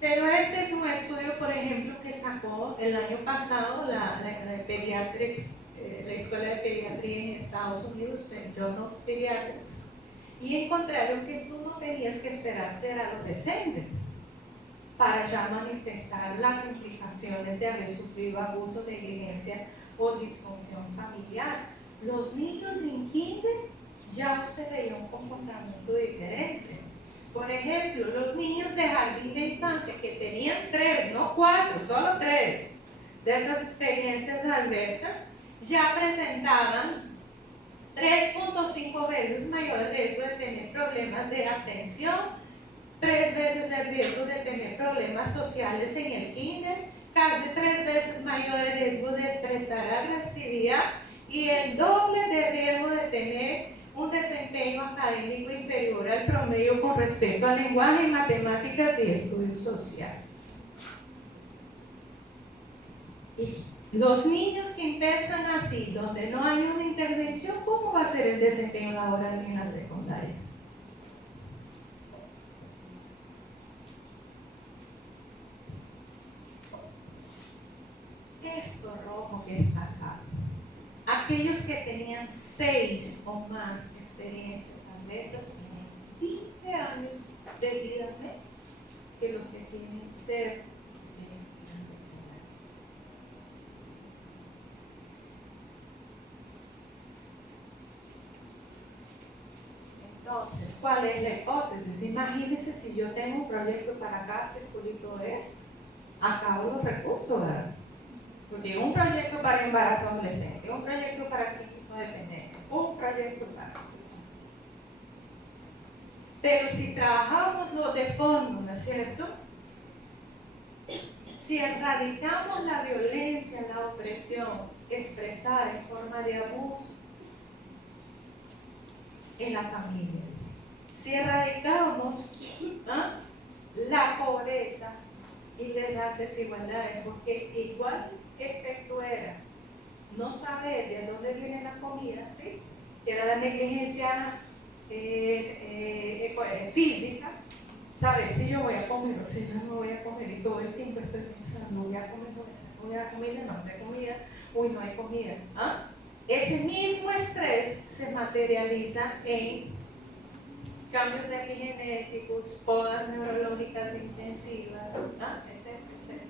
Pero este es un estudio, por ejemplo, que sacó el año pasado la Escuela de Pediatría en Estados Unidos, Journal of Pediatrics, y encontraron que tú no tenías que esperar ser adolescente para ya manifestar las implicaciones de haber sufrido abuso, negligencia o disfunción familiar. Los niños en kinder ya usted veía un comportamiento diferente. Por ejemplo, los niños de jardín de infancia que tenían 3, no 4, solo 3 de esas experiencias adversas, ya presentaban 3.5 veces mayor riesgo de tener problemas de atención, 3 veces el riesgo de tener problemas sociales en el kinder, casi 3 veces mayor el riesgo de expresar agresividad y el doble de riesgo de tener un desempeño académico inferior al promedio con respecto al lenguaje, matemáticas y estudios sociales. Y los niños que empiezan así, donde no hay una intervención, ¿cómo va a ser el desempeño laboral en la secundaria? Esto rojo que está acá, aquellos que tenían 6 o más experiencias adversas tienen 20 años de vida menos que los que tienen 0 experiencias adversas. Entonces, ¿cuál es la hipótesis? Imagínense si yo tengo un proyecto para cáncer y todo esto, acabo los recursos, ¿verdad? Porque un proyecto para embarazo adolescente, un proyecto para químico dependiente, un proyecto para eso. Pero si trabajamos lo de fondo, ¿no es cierto? Si erradicamos la violencia, la opresión expresada en forma de abuso en la familia, si erradicamos la pobreza y las desigualdades, porque igual efecto era no saber de dónde viene la comida, ¿sí? Que era la negligencia física, saber si yo voy a comer o si no voy a comer, y todo el tiempo estoy pensando, voy a comer, voy a comer, no hay comida, uy, no hay comida. Ese mismo estrés se materializa en cambios epigenéticos, podas neurológicas intensivas, etcétera, etcétera, etcétera.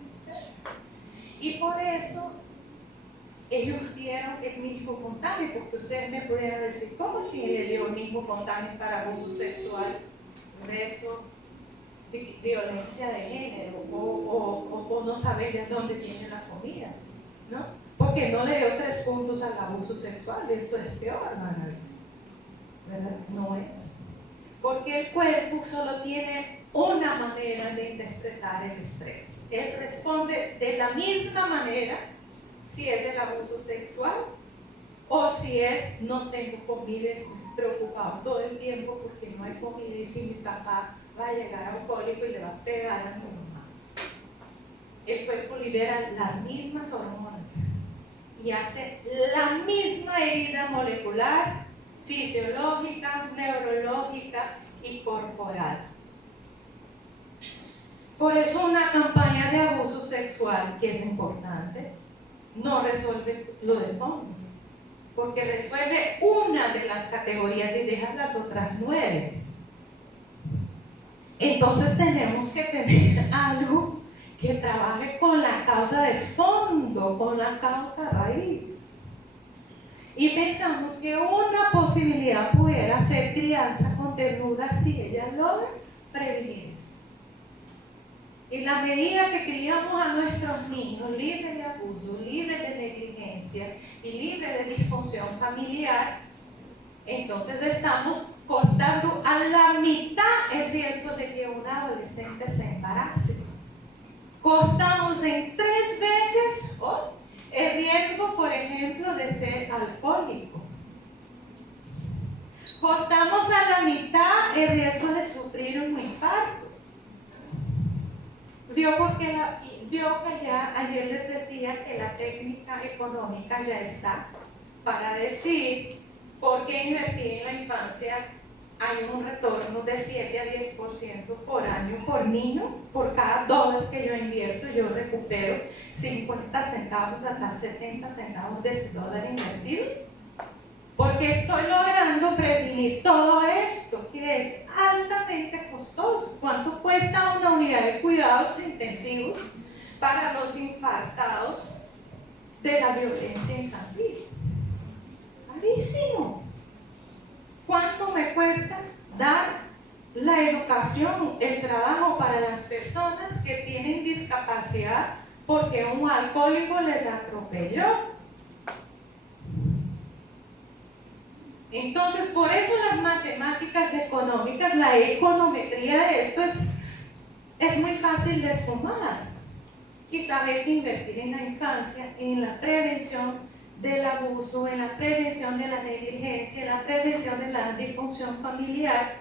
Y por eso ellos dieron el mismo puntaje, porque ustedes me podrían decir, ¿cómo así le dio el mismo puntaje para abuso sexual, beso, violencia de género o no saber de dónde viene la comida? ¿No? Porque no le dio 3 puntos al abuso sexual, eso es peor, ¿verdad? No es. Porque el cuerpo solo tiene una manera de interpretar el estrés. Él responde de la misma manera si es el abuso sexual o si es no tengo comida, estoy preocupado todo el tiempo porque no hay comida y si mi papá va a llegar a un cólico y le va a pegar a mi mamá. El cuerpo libera las mismas hormonas y hace la misma herida molecular, fisiológica, neurológica y corporal. Por eso una campaña de abuso sexual, que es importante, no resuelve lo de fondo, porque resuelve una de las categorías y deja las otras 9. Entonces tenemos que tener algo que trabaje con la causa de fondo, con la causa raíz. Y pensamos que una posibilidad pudiera ser crianza con ternura si ella logra prevenir eso. En la medida que criamos a nuestros niños libres de abuso, libres de negligencia y libres de disfunción familiar, entonces estamos cortando a la mitad el riesgo de que una adolescente se embarace. Cortamos en 3 veces el riesgo, por ejemplo, de ser alcohólico. Cortamos a la mitad el riesgo de sufrir un infarto. vio que ya ayer les decía que la técnica económica ya está para decir por qué invertir en la infancia hay un retorno de 7 a 10% por año por niño. Por cada dólar que yo invierto, yo recupero 50 centavos hasta 70 centavos de ese dólar invertido. Porque estoy logrando prevenir todo esto, que es altamente costoso. ¿Cuánto cuesta una unidad de cuidados intensivos para los infartados de la violencia infantil? Carísimo. ¿Cuánto me cuesta dar la educación, el trabajo para las personas que tienen discapacidad porque un alcohólico les atropelló? Entonces, por eso las matemáticas económicas, la econometría de esto es muy fácil de sumar. Quizás hay que invertir en la infancia, en la prevención del abuso, en la prevención de la negligencia, en la prevención de la disfunción familiar,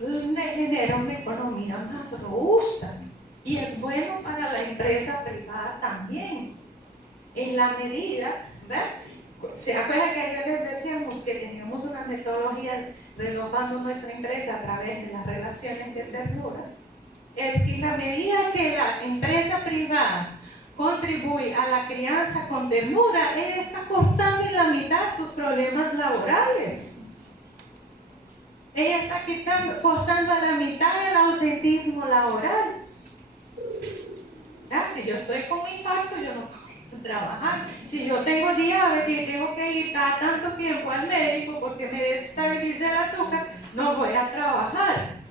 me genera una economía más robusta y es bueno para la empresa privada también, en la medida, ¿verdad? ¿Se acuerdan que ayer les decíamos que teníamos una metodología renovando nuestra empresa a través de las relaciones de ternura? Es que en la medida que la empresa privada contribuye a la crianza con ternura, él está cortando en la mitad sus problemas laborales. Ella está cortando a la mitad el ausentismo laboral. ¿Ya? Si yo estoy con un infarto, yo no puedo trabajar. Si yo tengo diabetes y tengo que ir cada tanto tiempo al médico porque me desestabiliza el azúcar, no voy a trabajar.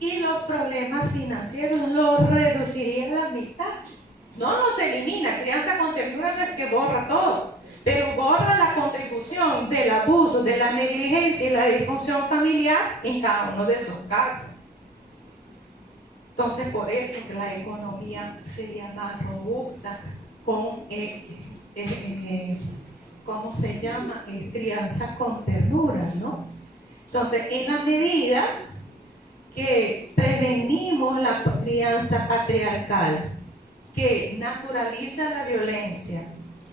Y los problemas financieros los reduciría a la mitad. No los elimina, crianza con ternura no es que borra todo, pero borra la contribución del abuso, de la negligencia y la disfunción familiar en cada uno de esos casos. Entonces, por eso que la economía sería más robusta con, ¿cómo se llama? Crianza con ternura, ¿no? Entonces, en la medida que prevenimos la crianza patriarcal, que naturaliza la violencia,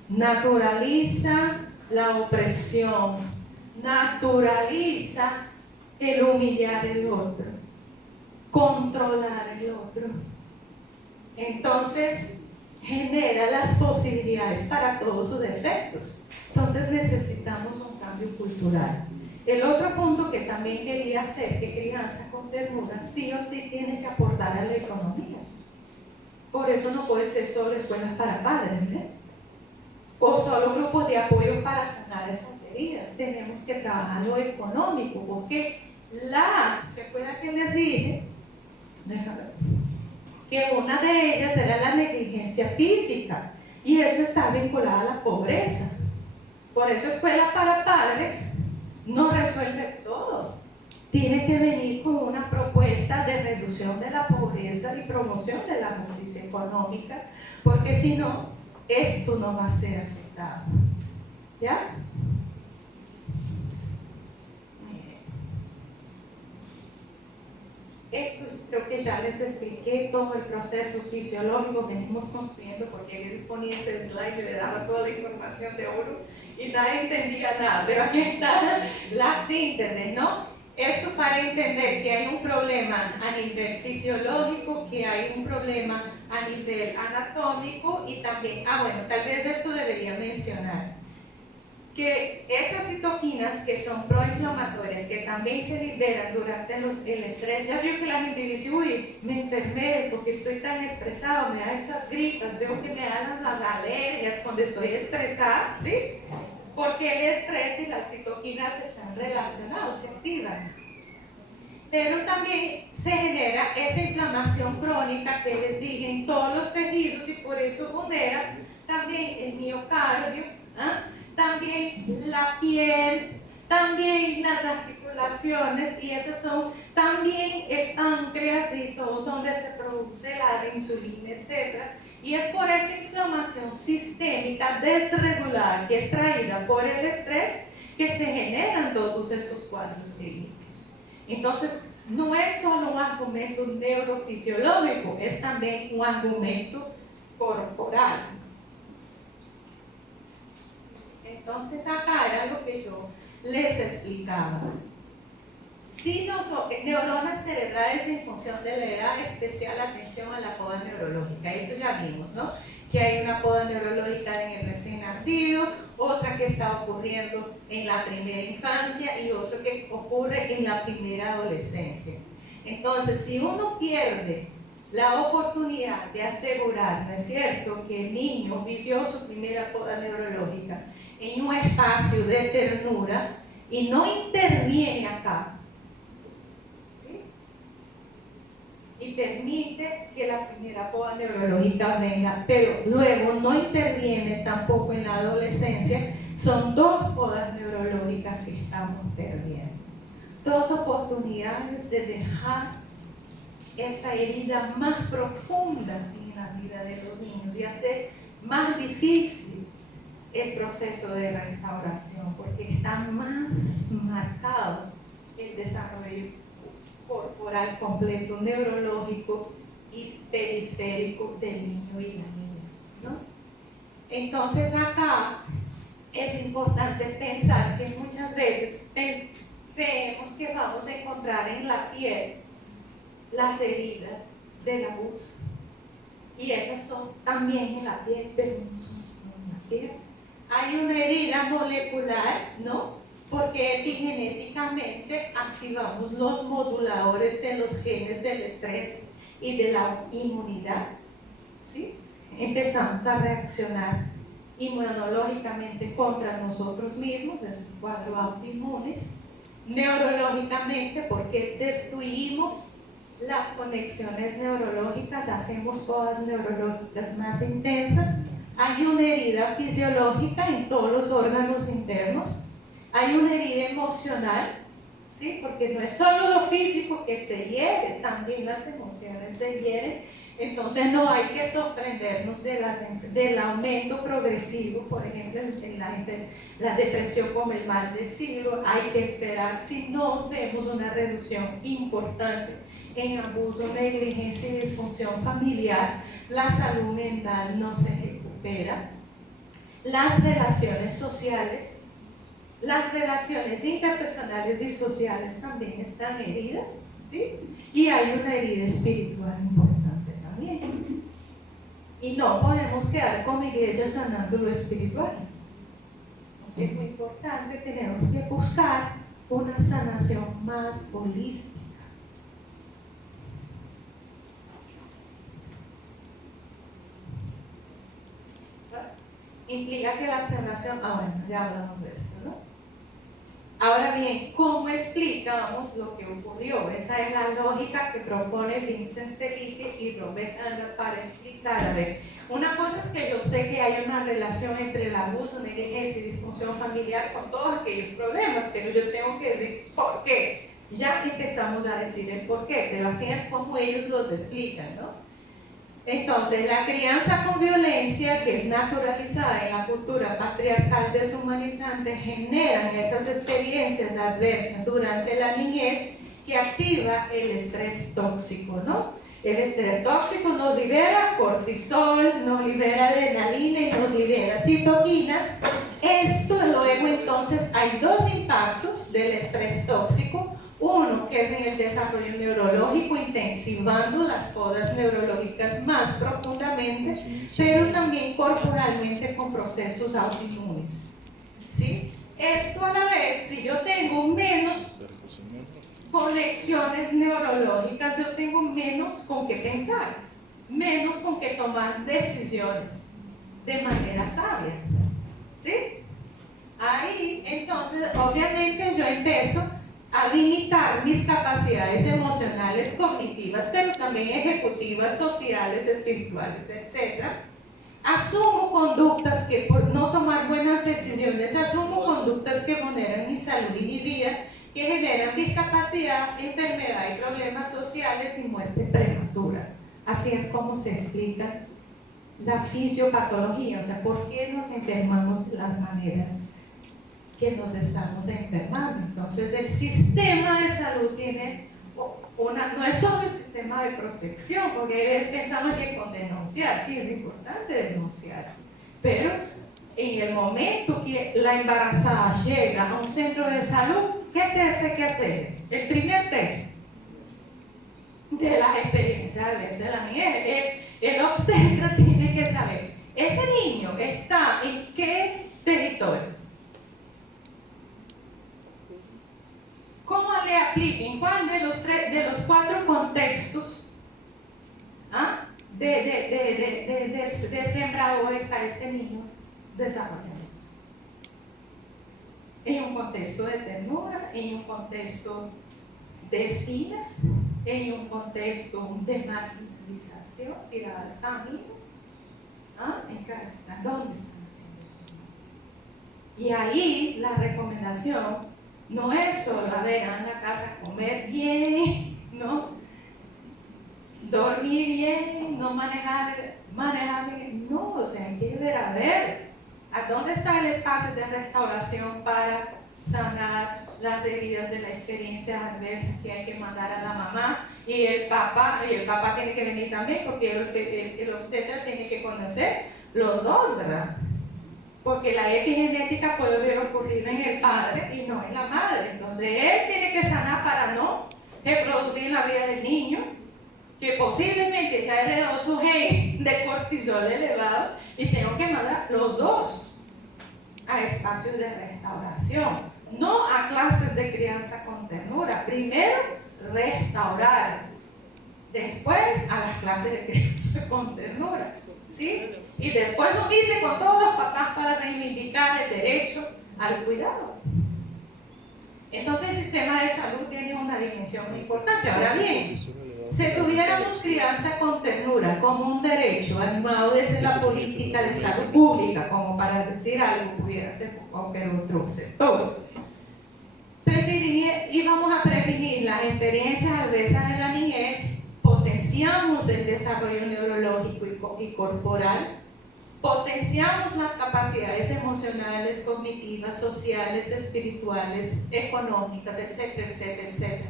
naturaliza la opresión, naturaliza el humillar al otro, controlar al otro, entonces genera las posibilidades para todos sus efectos. Entonces necesitamos un cambio cultural. El otro punto que también quería hacer, que crianza con ternura sí o sí tiene que aportar a la economía. Por eso no puede ser solo escuelas para padres, ¿eh? O solo grupos de apoyo para sanar esas heridas. Tenemos que trabajar lo económico, porque ¿se acuerdan que les dije? Déjame ver. Que una de ellas era la negligencia física, y eso está vinculado a la pobreza. Por eso escuela para padres no resuelve todo. Tiene que venir con una propuesta de reducción de la pobreza y promoción de la justicia económica, porque si no, esto no va a ser afectado. ¿Ya? Esto creo que ya les expliqué todo el proceso fisiológico que venimos construyendo, porque a veces ponía ese slide y le daba toda la información de uno y nadie entendía nada, pero aquí está la síntesis, ¿no? Esto para entender que hay un problema a nivel fisiológico, que hay un problema a nivel anatómico y también, bueno, tal vez esto debería mencionar, que esas citoquinas que son proinflamatorias, que también se liberan durante el estrés, ya veo que la gente dice, uy, me enfermé porque estoy tan estresado, me da esas gripas, veo que me dan las alergias cuando estoy estresada, ¿sí? Porque el estrés y las citoquinas están relacionados, se activan. Pero también se genera esa inflamación crónica que les dije en todos los tejidos y por eso vulnera también el miocardio, también la piel, también las articulaciones, y esos son también el páncreas y todo donde se produce la insulina, etc. Y es por esa inflamación sistémica desregulada que es traída por el estrés que se generan todos esos cuadros clínicos. Entonces, no es solo un argumento neurofisiológico, es también un argumento corporal. Entonces acá era lo que yo les explicaba. Si neuronas cerebrales en función de la edad, especial atención a la poda neurológica, eso ya vimos, ¿no? Que hay una poda neurológica en el recién nacido, otra que está ocurriendo en la primera infancia y otra que ocurre en la primera adolescencia. Entonces, si uno pierde la oportunidad de asegurar, ¿no es cierto?, que el niño vivió su primera poda neurológica en un espacio de ternura y no interviene acá, y permite que la primera poda neurológica venga, pero luego no interviene tampoco en la adolescencia, son dos podas neurológicas que estamos perdiendo. Dos oportunidades de dejar esa herida más profunda en la vida de los niños y hacer más difícil el proceso de restauración, porque está más marcado el desarrollo corporal completo, neurológico y periférico del niño y la niña, ¿no? Entonces acá es importante pensar que muchas veces creemos que vamos a encontrar en la piel las heridas del abuso, y esas son también en la piel, pero no son solo en la piel. Hay una herida molecular, ¿no?, porque epigenéticamente activamos los moduladores de los genes del estrés y de la inmunidad, ¿sí? Empezamos a reaccionar inmunológicamente contra nosotros mismos, es un cuadro autoinmunes, neurológicamente porque destruimos las conexiones neurológicas, hacemos podas neurológicas más intensas. Hay una herida fisiológica en todos los órganos internos. Hay una herida emocional, ¿sí? Porque no es solo lo físico que se hiere, también las emociones se hieren. Entonces no hay que sorprendernos del aumento progresivo, por ejemplo, en la depresión como el mal del siglo. Hay que esperar, si no vemos una reducción importante en abuso, negligencia y disfunción familiar, la salud mental no se recupera. Las relaciones sociales, las relaciones interpersonales y sociales también están heridas, ¿sí? Y hay una herida espiritual importante también. Y no podemos quedar como iglesia sanando lo espiritual. Es muy importante, tenemos que buscar una sanación más holística. Implica que la sanación, bueno, ya hablamos de esto, ¿no? Ahora bien, ¿cómo explicamos lo que ocurrió? Esa es la lógica que propone Vincent Felitti y Robert Anna para explicar. A ver, una cosa es que yo sé que hay una relación entre el abuso, negligencia y disfunción familiar con todos aquellos problemas, pero yo tengo que decir por qué. Ya empezamos a decir el por qué, pero así es como ellos los explican, ¿no? Entonces, la crianza con violencia, que es naturalizada en la cultura patriarcal deshumanizante, generan esas experiencias adversas durante la niñez que activa el estrés tóxico, ¿no? El estrés tóxico nos libera cortisol, nos libera adrenalina y nos libera citoquinas. Esto luego entonces hay dos impactos del estrés tóxico. Uno, que es en el desarrollo neurológico, intensivando las podas neurológicas más profundamente, pero también corporalmente con procesos autoinmunes, ¿sí? Esto a la vez, si yo tengo menos conexiones neurológicas, yo tengo menos con qué pensar, menos con qué tomar decisiones de manera sabia, ¿sí? Ahí, entonces, obviamente yo empiezo a limitar mis capacidades emocionales, cognitivas, pero también ejecutivas, sociales, espirituales, etc. Asumo conductas que, por no tomar buenas decisiones, asumo conductas que vulneran mi salud y mi vida, que generan discapacidad, enfermedad y problemas sociales y muerte prematura. Así es como se explica la fisiopatología, o sea, por qué nos enfermamos de las maneras que nos estamos enfermando. Entonces el sistema de salud tiene no es solo el sistema de protección, porque pensamos que con denunciar, sí es importante denunciar, pero en el momento que la embarazada llega a un centro de salud, ¿qué test hay que hacer? El primer test de las experiencias a veces de la niñez. El obstetra tiene que saber, ese niño está en qué territorio. ¿Cómo le aplica? ¿En cuál de los 4 contextos de sembrado está este niño desarrollándose? En un contexto de ternura, en un contexto de espinas, en un contexto de marginalización, tirada al camino. ¿Dónde están haciendo esto? Y ahí la recomendación no es solo, a ver, en la casa comer bien, ¿no? Dormir bien, no manejar bien, no, o sea, hay que ver, a ver, ¿a dónde está el espacio de restauración para sanar las heridas de la experiencia adversa que hay que mandar a la mamá? Y el papá tiene que venir también, porque el obstetra tiene que conocer los dos, ¿verdad? Porque la epigenética puede ocurrir en el padre y no en la madre. Entonces él tiene que sanar para no reproducir en la vida del niño, que posiblemente ya heredó su gen de cortisol elevado, y tengo que mandar los dos a espacios de restauración, no a clases de crianza con ternura. Primero restaurar, después a las clases de crianza con ternura, ¿sí? Y después unirse con todos los papás para reivindicar el derecho al cuidado. Entonces el sistema de salud tiene una dimensión muy importante. Ahora bien, si tuviéramos crianza con ternura como un derecho animado desde la política de salud pública, como para decir algo, pudiera ser cualquier otro sector, íbamos a prevenir las experiencias adversas de la niñez, potenciamos el desarrollo neurológico y corporal, potenciamos las capacidades emocionales, cognitivas, sociales, espirituales, económicas, etcétera, etcétera, etcétera.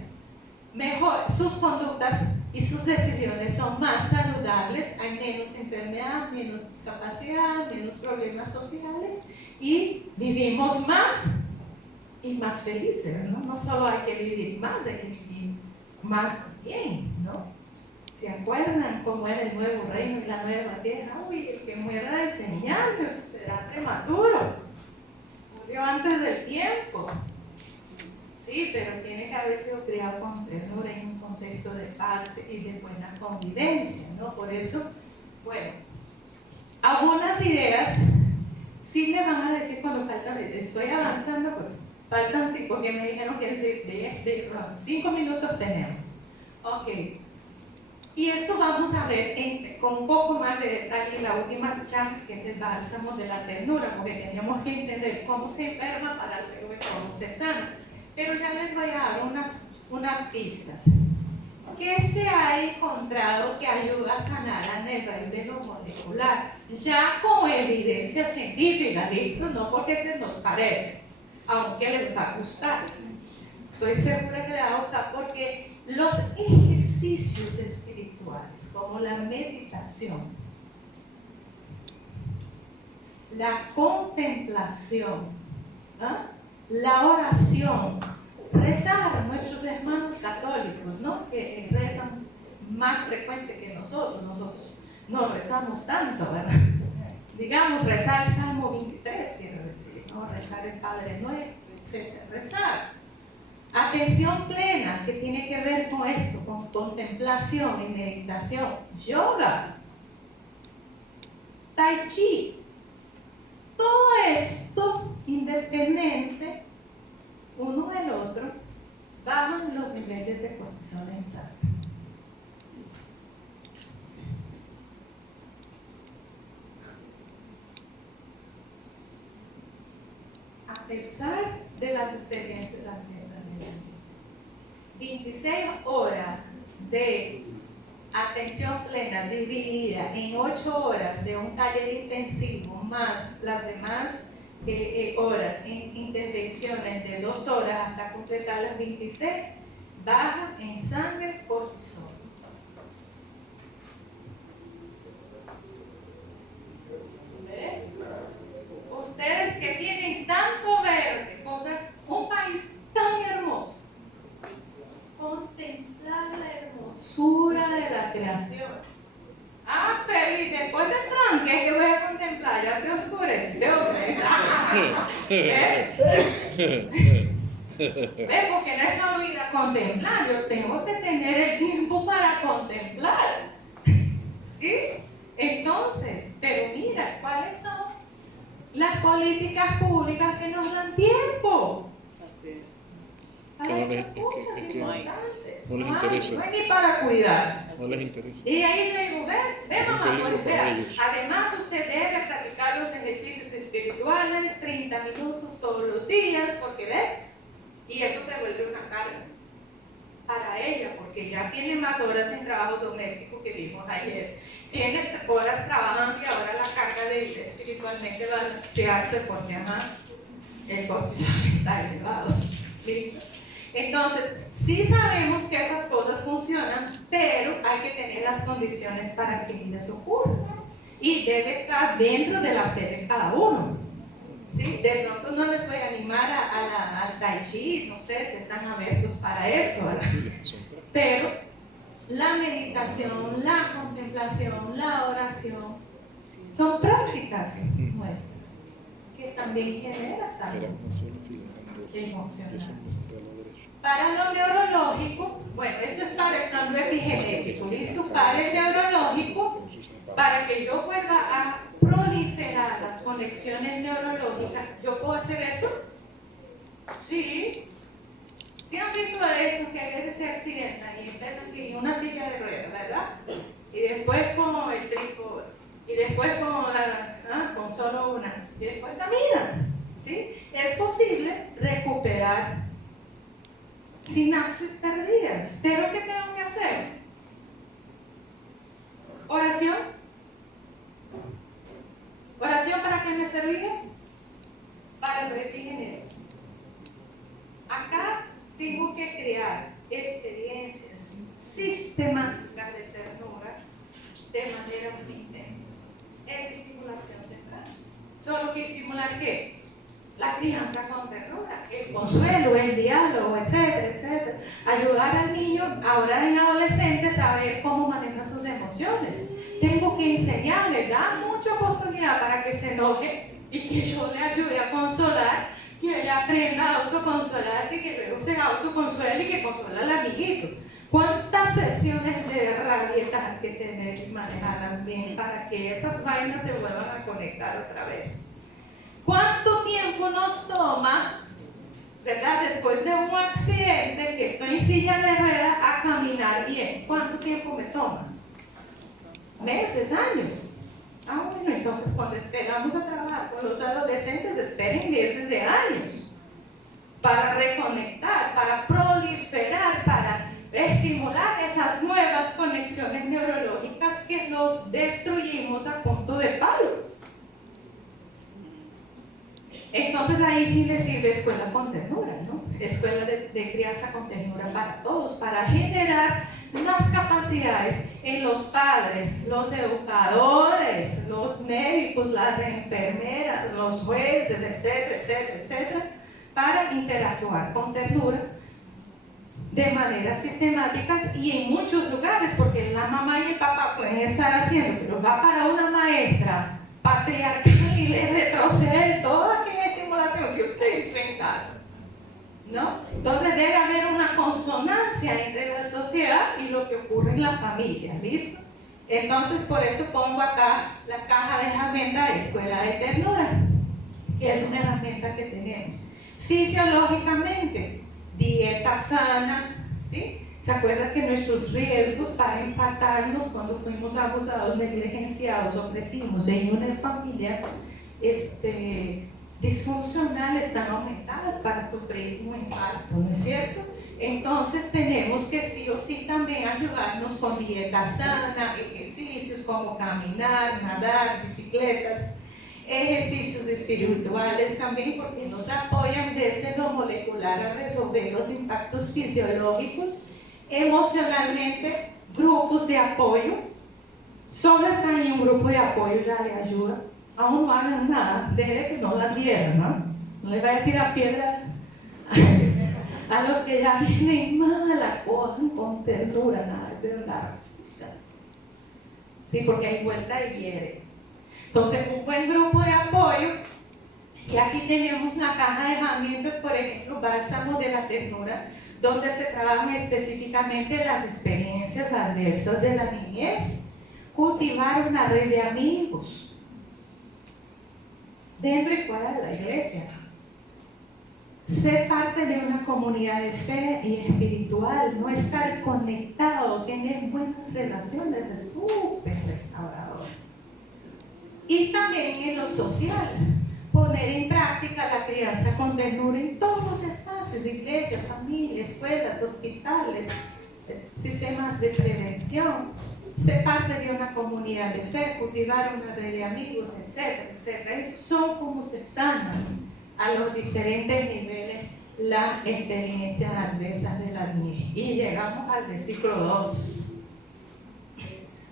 Mejor, sus conductas y sus decisiones son más saludables, hay menos enfermedad, menos discapacidad, menos problemas sociales y vivimos más y más felices, ¿no? No solo hay que vivir más, hay que vivir más bien, ¿no? ¿Se acuerdan cómo era el nuevo reino y la nueva tierra? Uy, el que muera de 100 años será prematuro, murió antes del tiempo. Sí, pero tiene que haber sido criado con ternura en un contexto de paz y de buena convivencia, ¿no? Por eso, bueno, algunas ideas sí me van a decir cuando faltan, estoy avanzando, pero faltan 5, porque me dijeron que 5 minutos tenemos. Ok. Y esto vamos a ver con un poco más de detalle en la última charla, que es el bálsamo de la ternura, porque tenemos que entender cómo se enferma para luego ver cómo se sana. Pero ya les voy a dar unas pistas. ¿Qué se ha encontrado que ayuda a sanar a nivel de lo molecular? Ya con evidencia científica, ¿listo? No porque se nos parece, aunque les va a gustar. Estoy segura que le va a gustar, porque los ejercicios espirituales, como la meditación, la contemplación, la oración, rezar, nuestros hermanos católicos, ¿no? Que rezan más frecuente que nosotros no rezamos tanto, ¿verdad? Digamos, rezar el Salmo 23, quiero decir, ¿no? Rezar el Padre Nuestro, etc. Rezar. Atención plena, que tiene que ver con esto, con contemplación y meditación. Yoga, Tai Chi, todo esto independiente uno del otro, bajan los niveles de cortisol en sangre. A pesar de las experiencias adversas de la vida, 26 horas de atención plena dividida en 8 horas de un taller intensivo más las demás horas en intervenciones de 2 horas hasta completar las 26, baja en sangre cortisol. ¿Ves? Ustedes que tienen tanto verde, cosas, un país tan hermoso, contemplar la hermosura de la creación. Ah, pero y después de Frank, ¿qué es que voy a contemplar? Ya se oscureció, ¿ves? ¿Ves? Porque no es solo ir a contemplar, yo tengo que tener el tiempo para contemplar. ¿Sí? Entonces, pero mira, ¿cuáles son las políticas públicas que nos dan tiempo? Para esas cosas importantes. No les interesa. No hay ni para cuidar. No les interesa. Y ahí le digo, ve mamá, pues, vea. Además usted debe practicar los ejercicios espirituales 30 minutos todos los días, porque ve, y eso se vuelve una carga para ella, porque ya tiene más horas en trabajo doméstico que vimos ayer. Tiene horas trabajando y ahora la carga de ir espiritualmente balancearse porque el cortisol está elevado. ¿Listo? Entonces, sí sabemos que esas cosas funcionan, pero hay que tener las condiciones para que ellas ocurran. Y debe estar dentro de la fe de cada uno. ¿Sí? De pronto no les voy a animar al Tai Chi, no sé si están abiertos para eso, ¿verdad? Pero la meditación, la contemplación, la oración son prácticas nuestras que también generan salud emocional. Para lo neurológico, bueno, esto es para el cambio epigenético, ¿listo? Para el neurológico, para que yo vuelva a proliferar las conexiones neurológicas, ¿yo puedo hacer eso? Sí. ¿Sí han visto eso que a veces se accidentan y empiezan en una silla de ruedas, verdad? Y después con el trípode, y después con solo una, y después caminan, ¿sí? Es posible recuperar sinapsis perdidas, pero ¿qué tengo que hacer? Oración. ¿Oración para qué me servía? Para el epigenético. Acá tengo que crear experiencias sistemáticas de ternura de manera muy intensa. Es estimulación temprana. ¿Solo que estimular qué? La crianza con ternura, el consuelo, el diálogo, etcétera, etcétera. Ayudar al niño, ahora en adolescente, a saber cómo maneja sus emociones. Tengo que enseñarle, dar mucha oportunidad para que se enoje y que yo le ayude a consolar, que ella aprenda a autoconsolarse y que luego se autoconsuele y que consuela al amiguito. ¿Cuántas sesiones de rabietas hay que tener y manejarlas bien para que esas vainas se vuelvan a conectar otra vez? ¿Cuánto tiempo nos toma, verdad, después de un accidente, que estoy en silla de ruedas, a caminar bien? ¿Cuánto tiempo me toma? ¿Meses, años? Ah, bueno, entonces cuando esperamos a trabajar con los adolescentes, esperen meses de años para reconectar, para proliferar, para estimular esas nuevas conexiones neurológicas que los destruimos a punto de palo. Entonces ahí sí le sirve escuela con ternura, ¿no? Escuela de crianza con ternura para todos, para generar las capacidades en los padres, los educadores, los médicos, las enfermeras, los jueces, etcétera, etcétera, etcétera, para interactuar con ternura de manera sistemáticas y en muchos lugares, porque la mamá y el papá pueden estar haciendo, pero va para una maestra patriarcal y le retrocede toda aquella estimulación que usted hizo en casa, ¿no? Entonces debe haber una consonancia entre la sociedad y lo que ocurre en la familia, ¿listo? Entonces por eso pongo acá la caja de herramientas de escuela de ternura, que es una herramienta que tenemos. Fisiológicamente, dieta sana, ¿sí? ¿Se acuerdan que nuestros riesgos para impactarnos cuando fuimos abusados, negligenciados o crecimos en una familia disfuncional están aumentadas para sufrir un impacto, ¿no es cierto? Entonces tenemos que sí o sí también ayudarnos con dieta sana, ejercicios como caminar, nadar, bicicletas. ejercicios espirituales también, porque nos apoyan desde lo molecular a resolver los impactos fisiológicos, emocionalmente, grupos de apoyo. Solo estar en un grupo de apoyo ya le ayuda. Aún no hagan nada, desde que no las hieran, ¿no? No le vaya a tirar piedra a los que ya vienen mal, acojan con ternura, nada de andar buscando. Sí, porque hay vuelta y hiere. Entonces, un buen grupo de apoyo, que aquí tenemos una caja de herramientas, por ejemplo, Bálsamo de la Ternura, donde se trabajan específicamente las experiencias adversas de la niñez, cultivar una red de amigos, dentro y fuera de la iglesia. Ser parte de una comunidad de fe y espiritual, no estar conectado, tener buenas relaciones, es súper restaurador. Y también en lo social, poner en práctica la crianza con ternura en todos los espacios, iglesias, familias, escuelas, hospitales, sistemas de prevención, ser parte de una comunidad de fe, cultivar una red de amigos, etcétera, etcétera. Esos son como se sanan a los diferentes niveles la experiencia adversa de la niñez. Y llegamos al versículo 2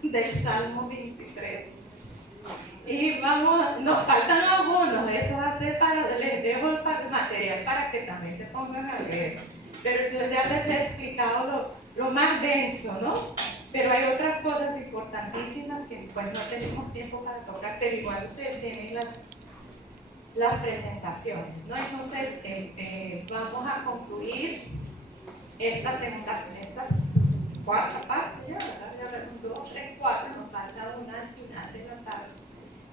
del Salmo 23. Y vamos, nos faltan algunos, eso va a ser les dejo el material para que también se pongan a leer. Pero yo ya les he explicado lo más denso, ¿no? Pero hay otras cosas importantísimas que pues no tenemos tiempo para tocar, pero igual ustedes tienen las presentaciones, ¿no? Entonces, vamos a concluir esta cuarta parte, ya, ¿verdad? Ya vemos 2, 3, 4, nos falta una al final de la tarde,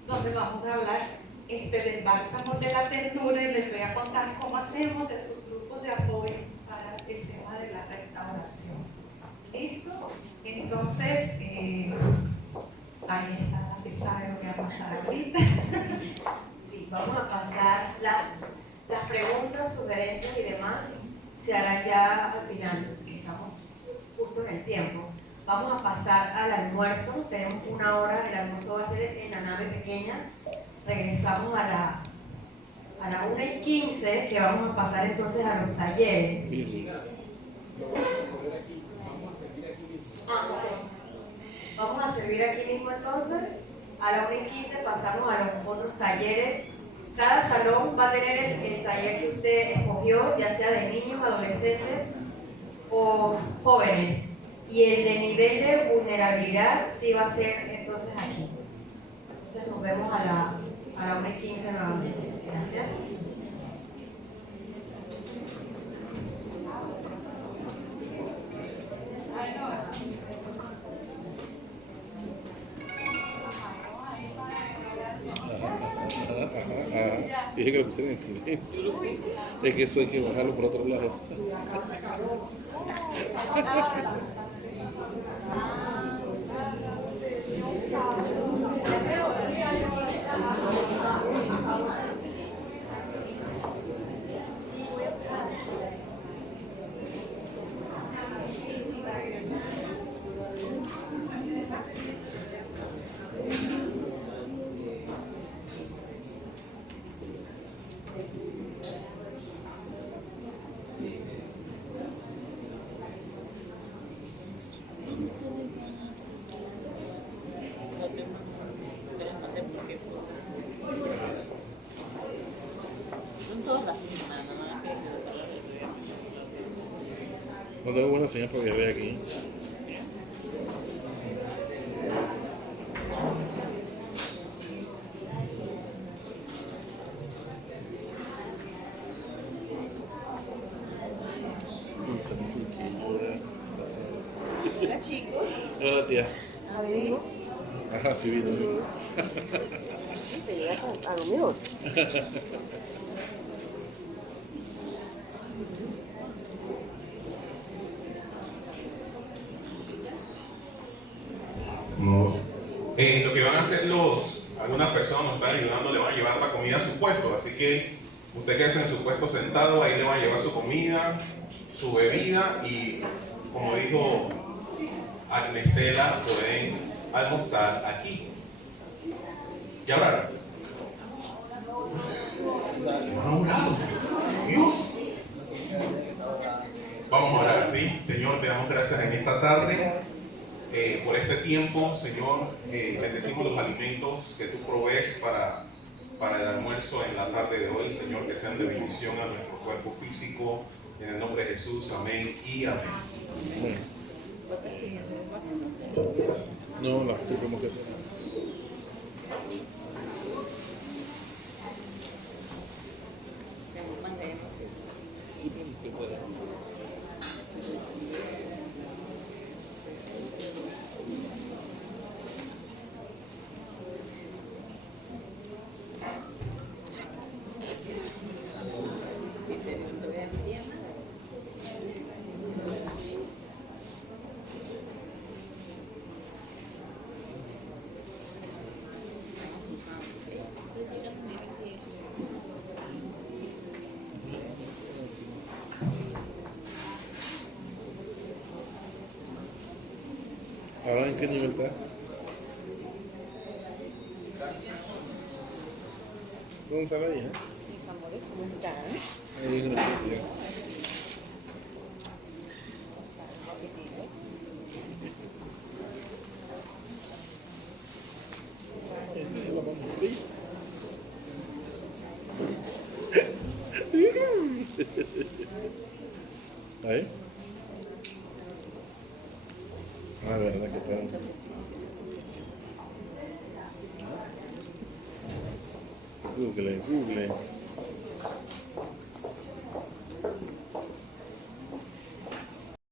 donde vamos a hablar del bálsamo de la ternura y les voy a contar cómo hacemos esos grupos de apoyo para el tema de la restauración. ¿Listo? Entonces, ahí está la pizarra que va a pasar ahorita. Sí, vamos a pasar las preguntas, sugerencias y demás se harán ya al final, porque estamos justo en el tiempo. Vamos a pasar al almuerzo, tenemos 1 hora, el almuerzo va a ser en la nave pequeña. Regresamos a la 1:15, que vamos a pasar entonces a los talleres. Vamos a servir aquí mismo entonces. A la 1:15 pasamos a los otros talleres. Cada salón va a tener el taller que usted escogió, ya sea de niños, adolescentes o jóvenes. Y el de nivel de vulnerabilidad sí va a ser entonces aquí. Entonces nos vemos a la 1:15 nuevamente. Gracias. Dije que lo pusieran en silencio. Es que eso hay que bajarlo por otro lado. No tengo buena señal porque ve aquí. Hola chicos. Hola tía. ¿Amigo? Ajá, sí vino. Te llegas a lo mejor. Lo que van a hacer algunas personas nos están ayudando, le van a llevar la comida a su puesto, así que usted quédese en su puesto sentado, ahí le van a llevar su comida, su bebida y como dijo Agnestela, pueden almorzar aquí. ¿Ya hablaron? gracias en esta tarde por este tiempo, Señor. Bendecimos los alimentos que tú provees para el almuerzo en la tarde de hoy, Señor, que sean de bendición a nuestro cuerpo físico. En el nombre de Jesús, amén y amén. No, la estoy como que. ¿Ahora en qué nivel está? ¿Dónde sale ahí, Mis amores, ¿cómo están? Ahí en el sitio. La vamos fría. Ahí. Ah, verdad que está. Google.